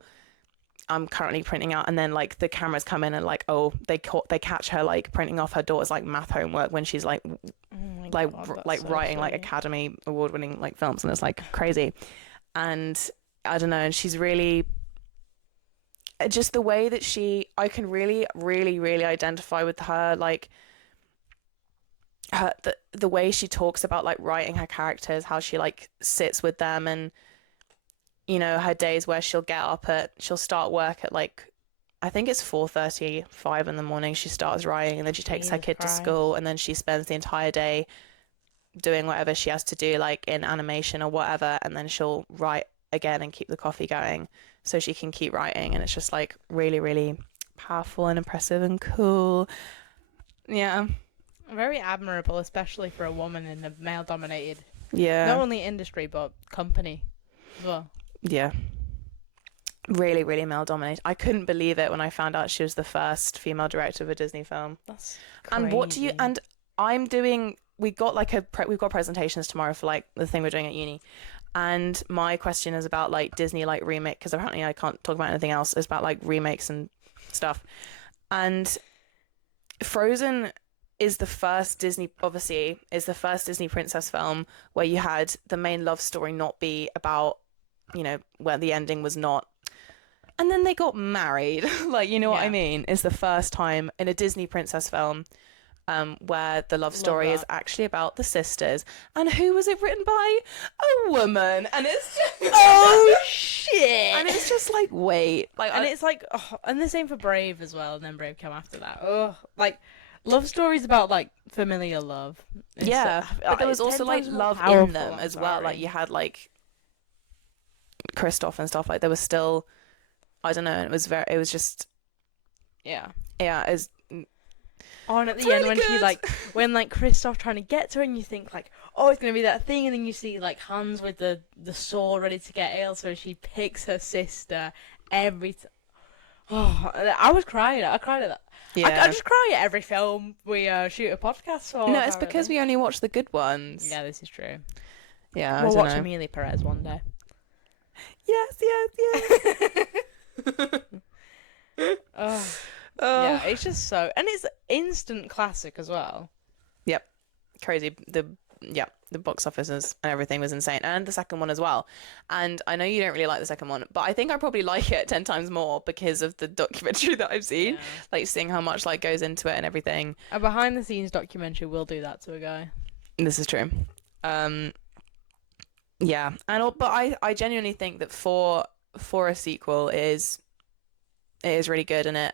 I'm currently printing out, and then like the cameras come in and like, oh, they catch her like printing off her daughter's like math homework when she's like, writing like Academy Award winning like films, and it's like crazy. And I don't know, and she's really just the way that I can really, really, really identify with her, like the way she talks about like writing her characters, how she like sits with them, and you know, her days where she'll start work at like, I think it's 4:35 in the morning. She starts writing, and then she takes her Jesus kid to Christ. school, and then she spends the entire day doing whatever she has to do, like in animation or whatever, and then she'll write again and keep the coffee going so she can keep writing. And it's just like really, really powerful and impressive and cool. Yeah. Very admirable, especially for a woman in a male-dominated, Yeah. not only industry, but company as well. Yeah. Really, really male dominated. I couldn't believe it when I found out she was the first female director of a Disney film. That's crazy. And what do you, and I'm doing, we've got presentations tomorrow for like the thing we're doing at uni. And my question is about like Disney like remake, because apparently I can't talk about anything else. It's about like remakes and stuff. And Frozen is the first Disney princess film where you had the main love story not be about, you know, where the ending was not. And then they got married. Like, you know what I mean? It's the first time in a Disney princess film where the love story is actually about the sisters. And who was it written by? A woman. And it's just... Oh, shit! And it's just like, wait. Like, and it's like... Oh, and the same for Brave as well, and then Brave came after that. Oh, like, love stories about, like, familiar love. Yeah. But there was also, like, love in them as well. Like, you had, like, Kristoff and stuff. Like, there was still... I don't know. It was just... Yeah. Yeah, it's... Oh, and at the end, when she, like, when, like, Kristoff trying to get to her, and you think, like, oh, it's going to be that thing, and then you see, like, Hans with the sword ready to get Elsa, and she picks her sister every time. Oh, I was crying. I cried at that. Yeah. I just cry at every film we shoot a podcast for. No, it's because we only watch the good ones. Yeah, this is true. Yeah, we'll watch Amelia Perez one day. Yes. Yeah, it's just so, and it's instant classic as well. Yep, crazy. The box offices and everything was insane, and the second one as well. And I know you don't really like the second one, but I think I probably like it 10 times more because of the documentary that I've seen, like seeing how much like goes into it and everything. A behind the scenes documentary will do that to a guy. This is true. Yeah, but I genuinely think that for a sequel it is really good, and it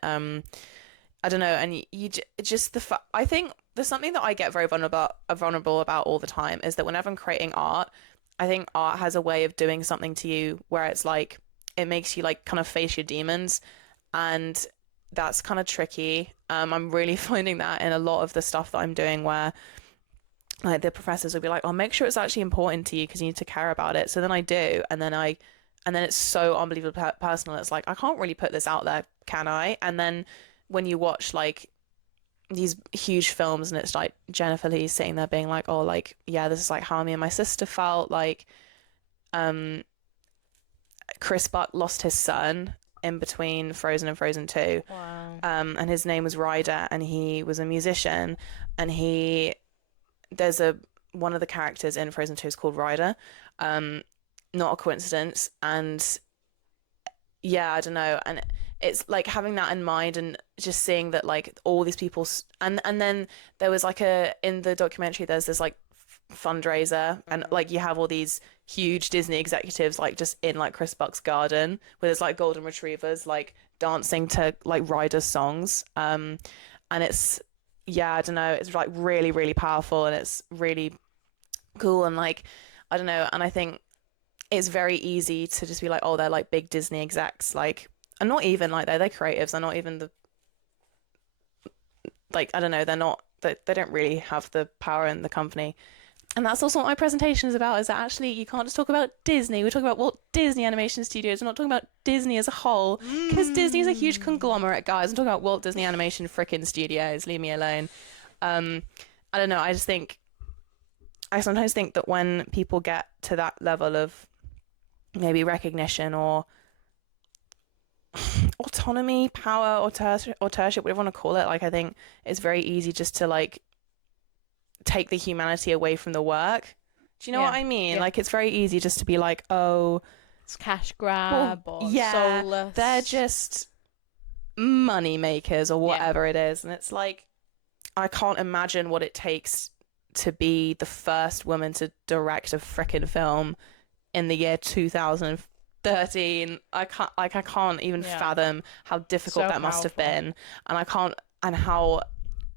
I don't know, and you just I think there's something that I get very vulnerable about all the time, is that whenever I'm creating art, I think art has a way of doing something to you where it's like it makes you like kind of face your demons, and that's kind of tricky. I'm really finding that in a lot of the stuff that I'm doing, where like the professors will be like, "Oh, make sure it's actually important to you because you need to care about it." So then I do, and then it's so unbelievably personal. It's like, I can't really put this out there, can I? And then when you watch like these huge films, and it's like Jennifer Lee sitting there being like, "Oh, like, yeah, this is like how me and my sister felt." Like, Chris Buck lost his son in between Frozen and Frozen 2. Wow. And his name was Ryder, and he was a musician, and there's one of the characters in Frozen 2 is called Ryder. Not a coincidence. And yeah, I don't know. And it's like having that in mind and just seeing that like all these people, and then there was like in the documentary, there's this like fundraiser, and like you have all these huge Disney executives like just in like Chris Buck's garden, where there's like golden retrievers like dancing to like Ryder's songs. And it's, yeah, I don't know, it's like really, really powerful, and it's really cool, and like, I don't know, and I think it's very easy to just be like, oh, they're like big Disney execs, like, and not even like they're creatives, they're not even the, like, I don't know, they're not, they don't really have the power in the company. And that's also what my presentation is about, is that actually you can't just talk about Disney. We're talking about Walt Disney Animation Studios. We're not talking about Disney as a whole, because Disney's a huge conglomerate, guys. I'm talking about Walt Disney Animation frickin' Studios. Leave me alone. I don't know. I sometimes think that when people get to that level of maybe recognition or autonomy, power, authorship, whatever you want to call it, like, I think it's very easy just to like take the humanity away from the work. Do you know what I mean? Yeah. Like, it's very easy just to be like, oh, it's cash grab, or soulless. They're just money makers or whatever it is. And it's like, I can't imagine what it takes to be the first woman to direct a frickin' film in the year 2000, 13. I can't even fathom how difficult that must have been, and how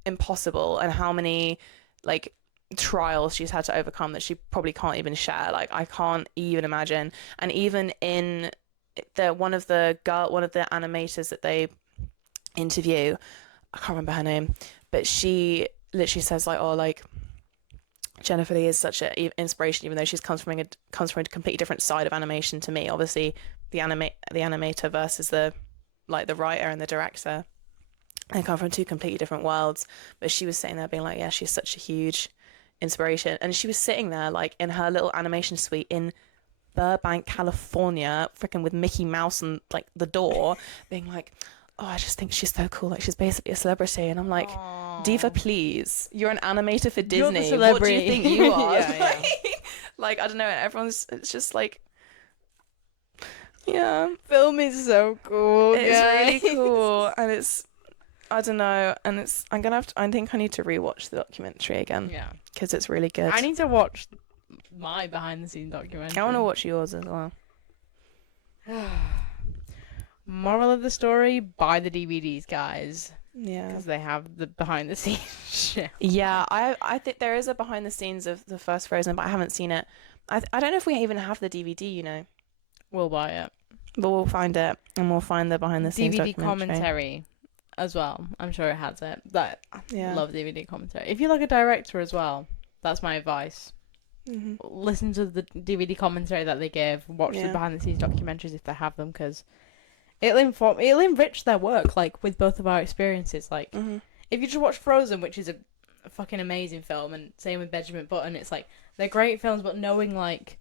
impossible, and how many like trials she's had to overcome that she probably can't even share. Like, I can't even imagine. And even in one of the animators that they interview, I can't remember her name, but she literally says like, oh, like, Jennifer Lee is such an inspiration, even though she's comes from a completely different side of animation to me. Obviously, the animator versus the writer and the director, they come from two completely different worlds. But she was sitting there being like, yeah, she's such a huge inspiration. And she was sitting there like in her little animation suite in Burbank, California, freaking with Mickey Mouse on like the door, being like, oh, I just think she's so cool. Like, she's basically a celebrity. And I'm like, aww, Diva, please. You're an animator for Disney. You're the celebrity. What do you think you are? Yeah. Like, I don't know. It's just like, yeah. Film is so cool. It's really cool. And I don't know. And I think I need to rewatch the documentary again. Yeah. Because it's really good. I need to watch my behind the scenes documentary. I want to watch yours as well. Moral of the story, buy the DVDs, guys. Yeah. Because they have the behind the scenes shit. Yeah, I think there is a behind the scenes of the first Frozen, but I haven't seen it. I don't know if we even have the DVD, you know. We'll buy it. But we'll find it, and we'll find the behind the scenes DVD commentary as well. I'm sure it has it. But yeah. Love DVD commentary. If you like a director as well, that's my advice. Mm-hmm. Listen to the DVD commentary that they give. Watch the behind the scenes documentaries if they have them, because it'll enrich their work. Like with both of our experiences. Like if you just watch Frozen, which is a fucking amazing film, and same with Benjamin Button, it's like they're great films, but knowing like,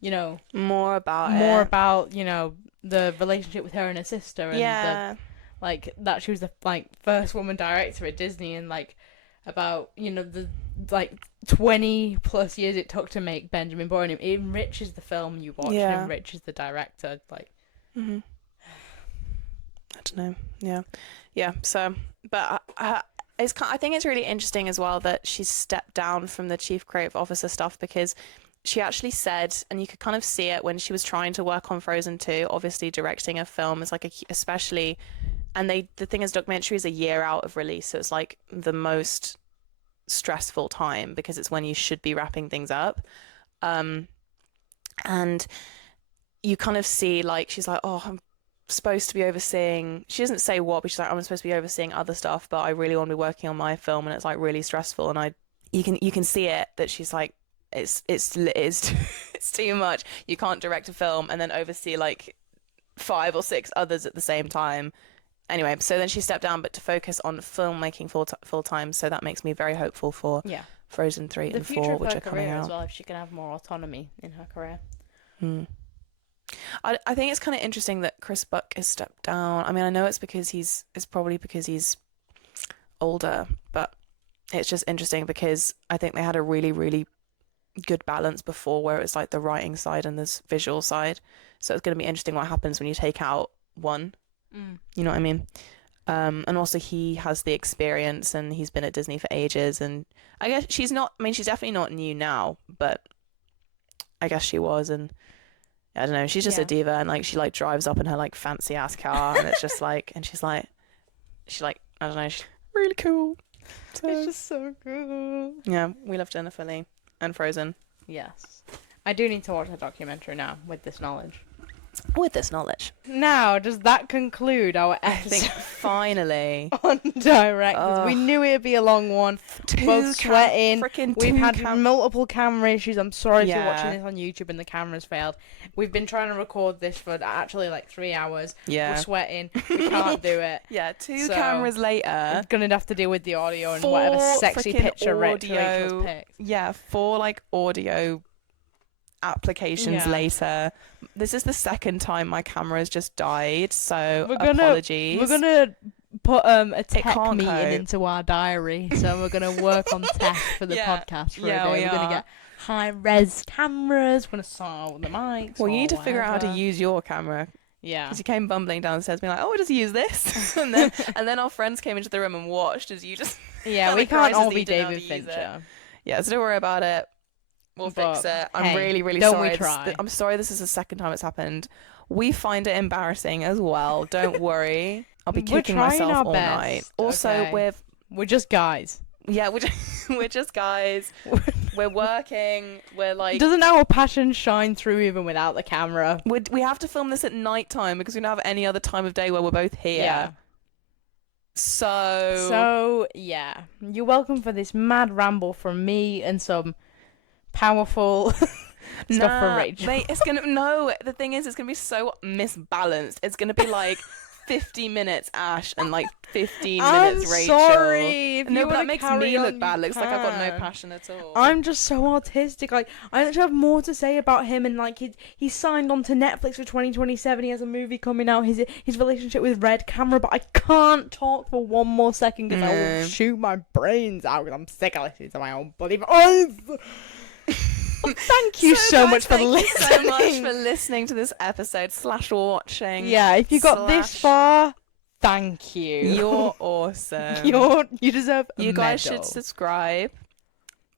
you know, more about you know, the relationship with her and her sister, and like that she was the like first woman director at Disney, and like about, you know, the like 20 plus years it took to make Benjamin Button. It enriches the film you watch, and enriches the director. Like, I don't know. Yeah. So, but I think it's really interesting as well that she's stepped down from the chief creative officer stuff, because she actually said, and you could kind of see it when she was trying to work on Frozen 2, obviously directing a film is like especially, and the thing is, documentary is a year out of release, so it's like the most stressful time, because it's when you should be wrapping things up. And you kind of see, like, she's like, oh, I'm supposed to be overseeing, she doesn't say what, but she's like, I'm supposed to be overseeing other stuff, but I really want to be working on my film, and it's like really stressful. And you can see it, that she's like, it's too much. You can't direct a film and then oversee like 5 or 6 others at the same time. Anyway, so then she stepped down, but to focus on filmmaking full time. So that makes me very hopeful for Frozen 3 and 4, which are coming out. As well, if she can have more autonomy in her career. I think it's kind of interesting that Chris Buck has stepped down. I mean, I know it's probably because he's older, but it's just interesting because I think they had a really, really good balance before, where it's like the writing side and this visual side. So it's going to be interesting what happens when you take out one. You know what I mean? And also he has the experience, and he's been at Disney for ages, and I guess she's definitely not new now, but I guess she was, and I don't know, she's just a diva, and like she like drives up in her like fancy ass car, and it's just like, and she's like I don't know, she's really cool. So, it's just so cool. Yeah, we love Jennifer Lee and Frozen. Yes. I do need to watch the documentary now with this knowledge. Now, does that conclude our episode? I think finally on directors. We knew it'd be a long one. Both sweating. We've had multiple camera issues. I'm sorry for watching this on YouTube and the cameras failed. We've been trying to record this for actually like 3 hours. Yeah. We're sweating. We can't do it. Yeah, 2 cameras later. Gonna have to deal with the audio and whatever sexy picture Rachel's picked. Yeah, 4 like audio applications later. This is the second time my camera has just died, so apologies. We're gonna put a tech meeting into our diary, so we're gonna work on tech for the podcast for a day. We're gonna get high res cameras, we're gonna solve the mics. Well, you need to figure out how to use your camera. Yeah, because you came bumbling downstairs being like, oh, does he use this? and then our friends came into the room and watched as you just we can't all be David Fincher. Yeah, so don't worry about it. We'll fix it. I'm hey, really, really don't sorry. we try? I'm sorry this is the second time it's happened. We find it embarrassing as well. Don't worry. I'll be We're kicking trying myself our all best, night. Also, okay? We're just guys. yeah, we're just guys. We're working. We're like. Doesn't our passion shine through even without the camera? We have to film this at night time because we don't have any other time of day where we're both here. Yeah. So yeah, you're welcome for this mad ramble from me and some powerful stuff from Rachel. Mate, the thing is, it's gonna be so misbalanced. It's gonna be like 50 minutes Ash and like 15 minutes Rachel. Sorry, if no, you but that makes me look bad. Looks like I've got no can. passion at all. I'm just so artistic. Like, I actually have more to say about him, and like he signed on to Netflix for 2027. He has a movie coming out. His relationship with Red Camera, but I can't talk for one more second because I will shoot my brains out because I'm sick of listening to my own bloody voice. Thank you so much for listening. Thank you so much for listening to this episode / watching. Yeah, if you got this far, thank you. You're awesome. You deserve a You guys medal. should subscribe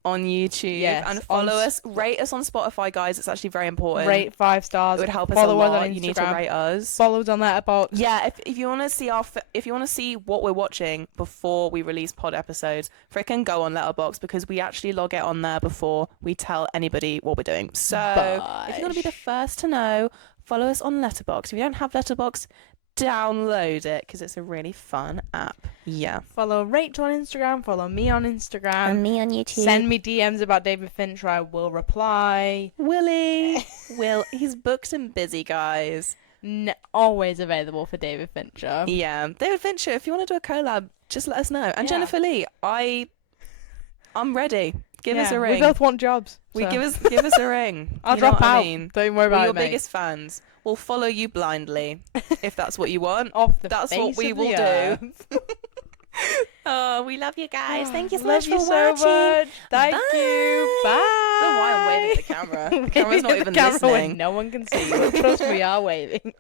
on YouTube and follow us. Rate us on Spotify, guys. It's actually very important. Rate 5 stars. It would help us follow a lot. Us on Instagram. You need to rate us. Follow us on Letterboxd. Yeah, if you want to see what we're watching before we release pod episodes, frickin' go on Letterboxd because we actually log it on there before we tell anybody what we're doing. So if you want to be the first to know, follow us on Letterboxd. If you don't have Letterboxd, download it because it's a really fun app. Yeah. Follow Rachel on Instagram. Follow me on Instagram. And me on YouTube. Send me DMs about David Fincher. I will reply. Willie. He's booked and busy, guys. Always available for David Fincher. Yeah. David Fincher, if you want to do a collab, just let us know. And Jennifer Lee, I'm ready. Give us a ring. We both want jobs. Give us a ring. I'll drop out. Don't worry about it, We're your mate. biggest fans. We'll follow you blindly if that's what you want. That's what we will do. Oh, we love you guys. Thank you so much for watching. Thank you. Bye. I don't know why I'm waving at the camera. The camera's not even listening. When no one can see you. Trust me, we are waving.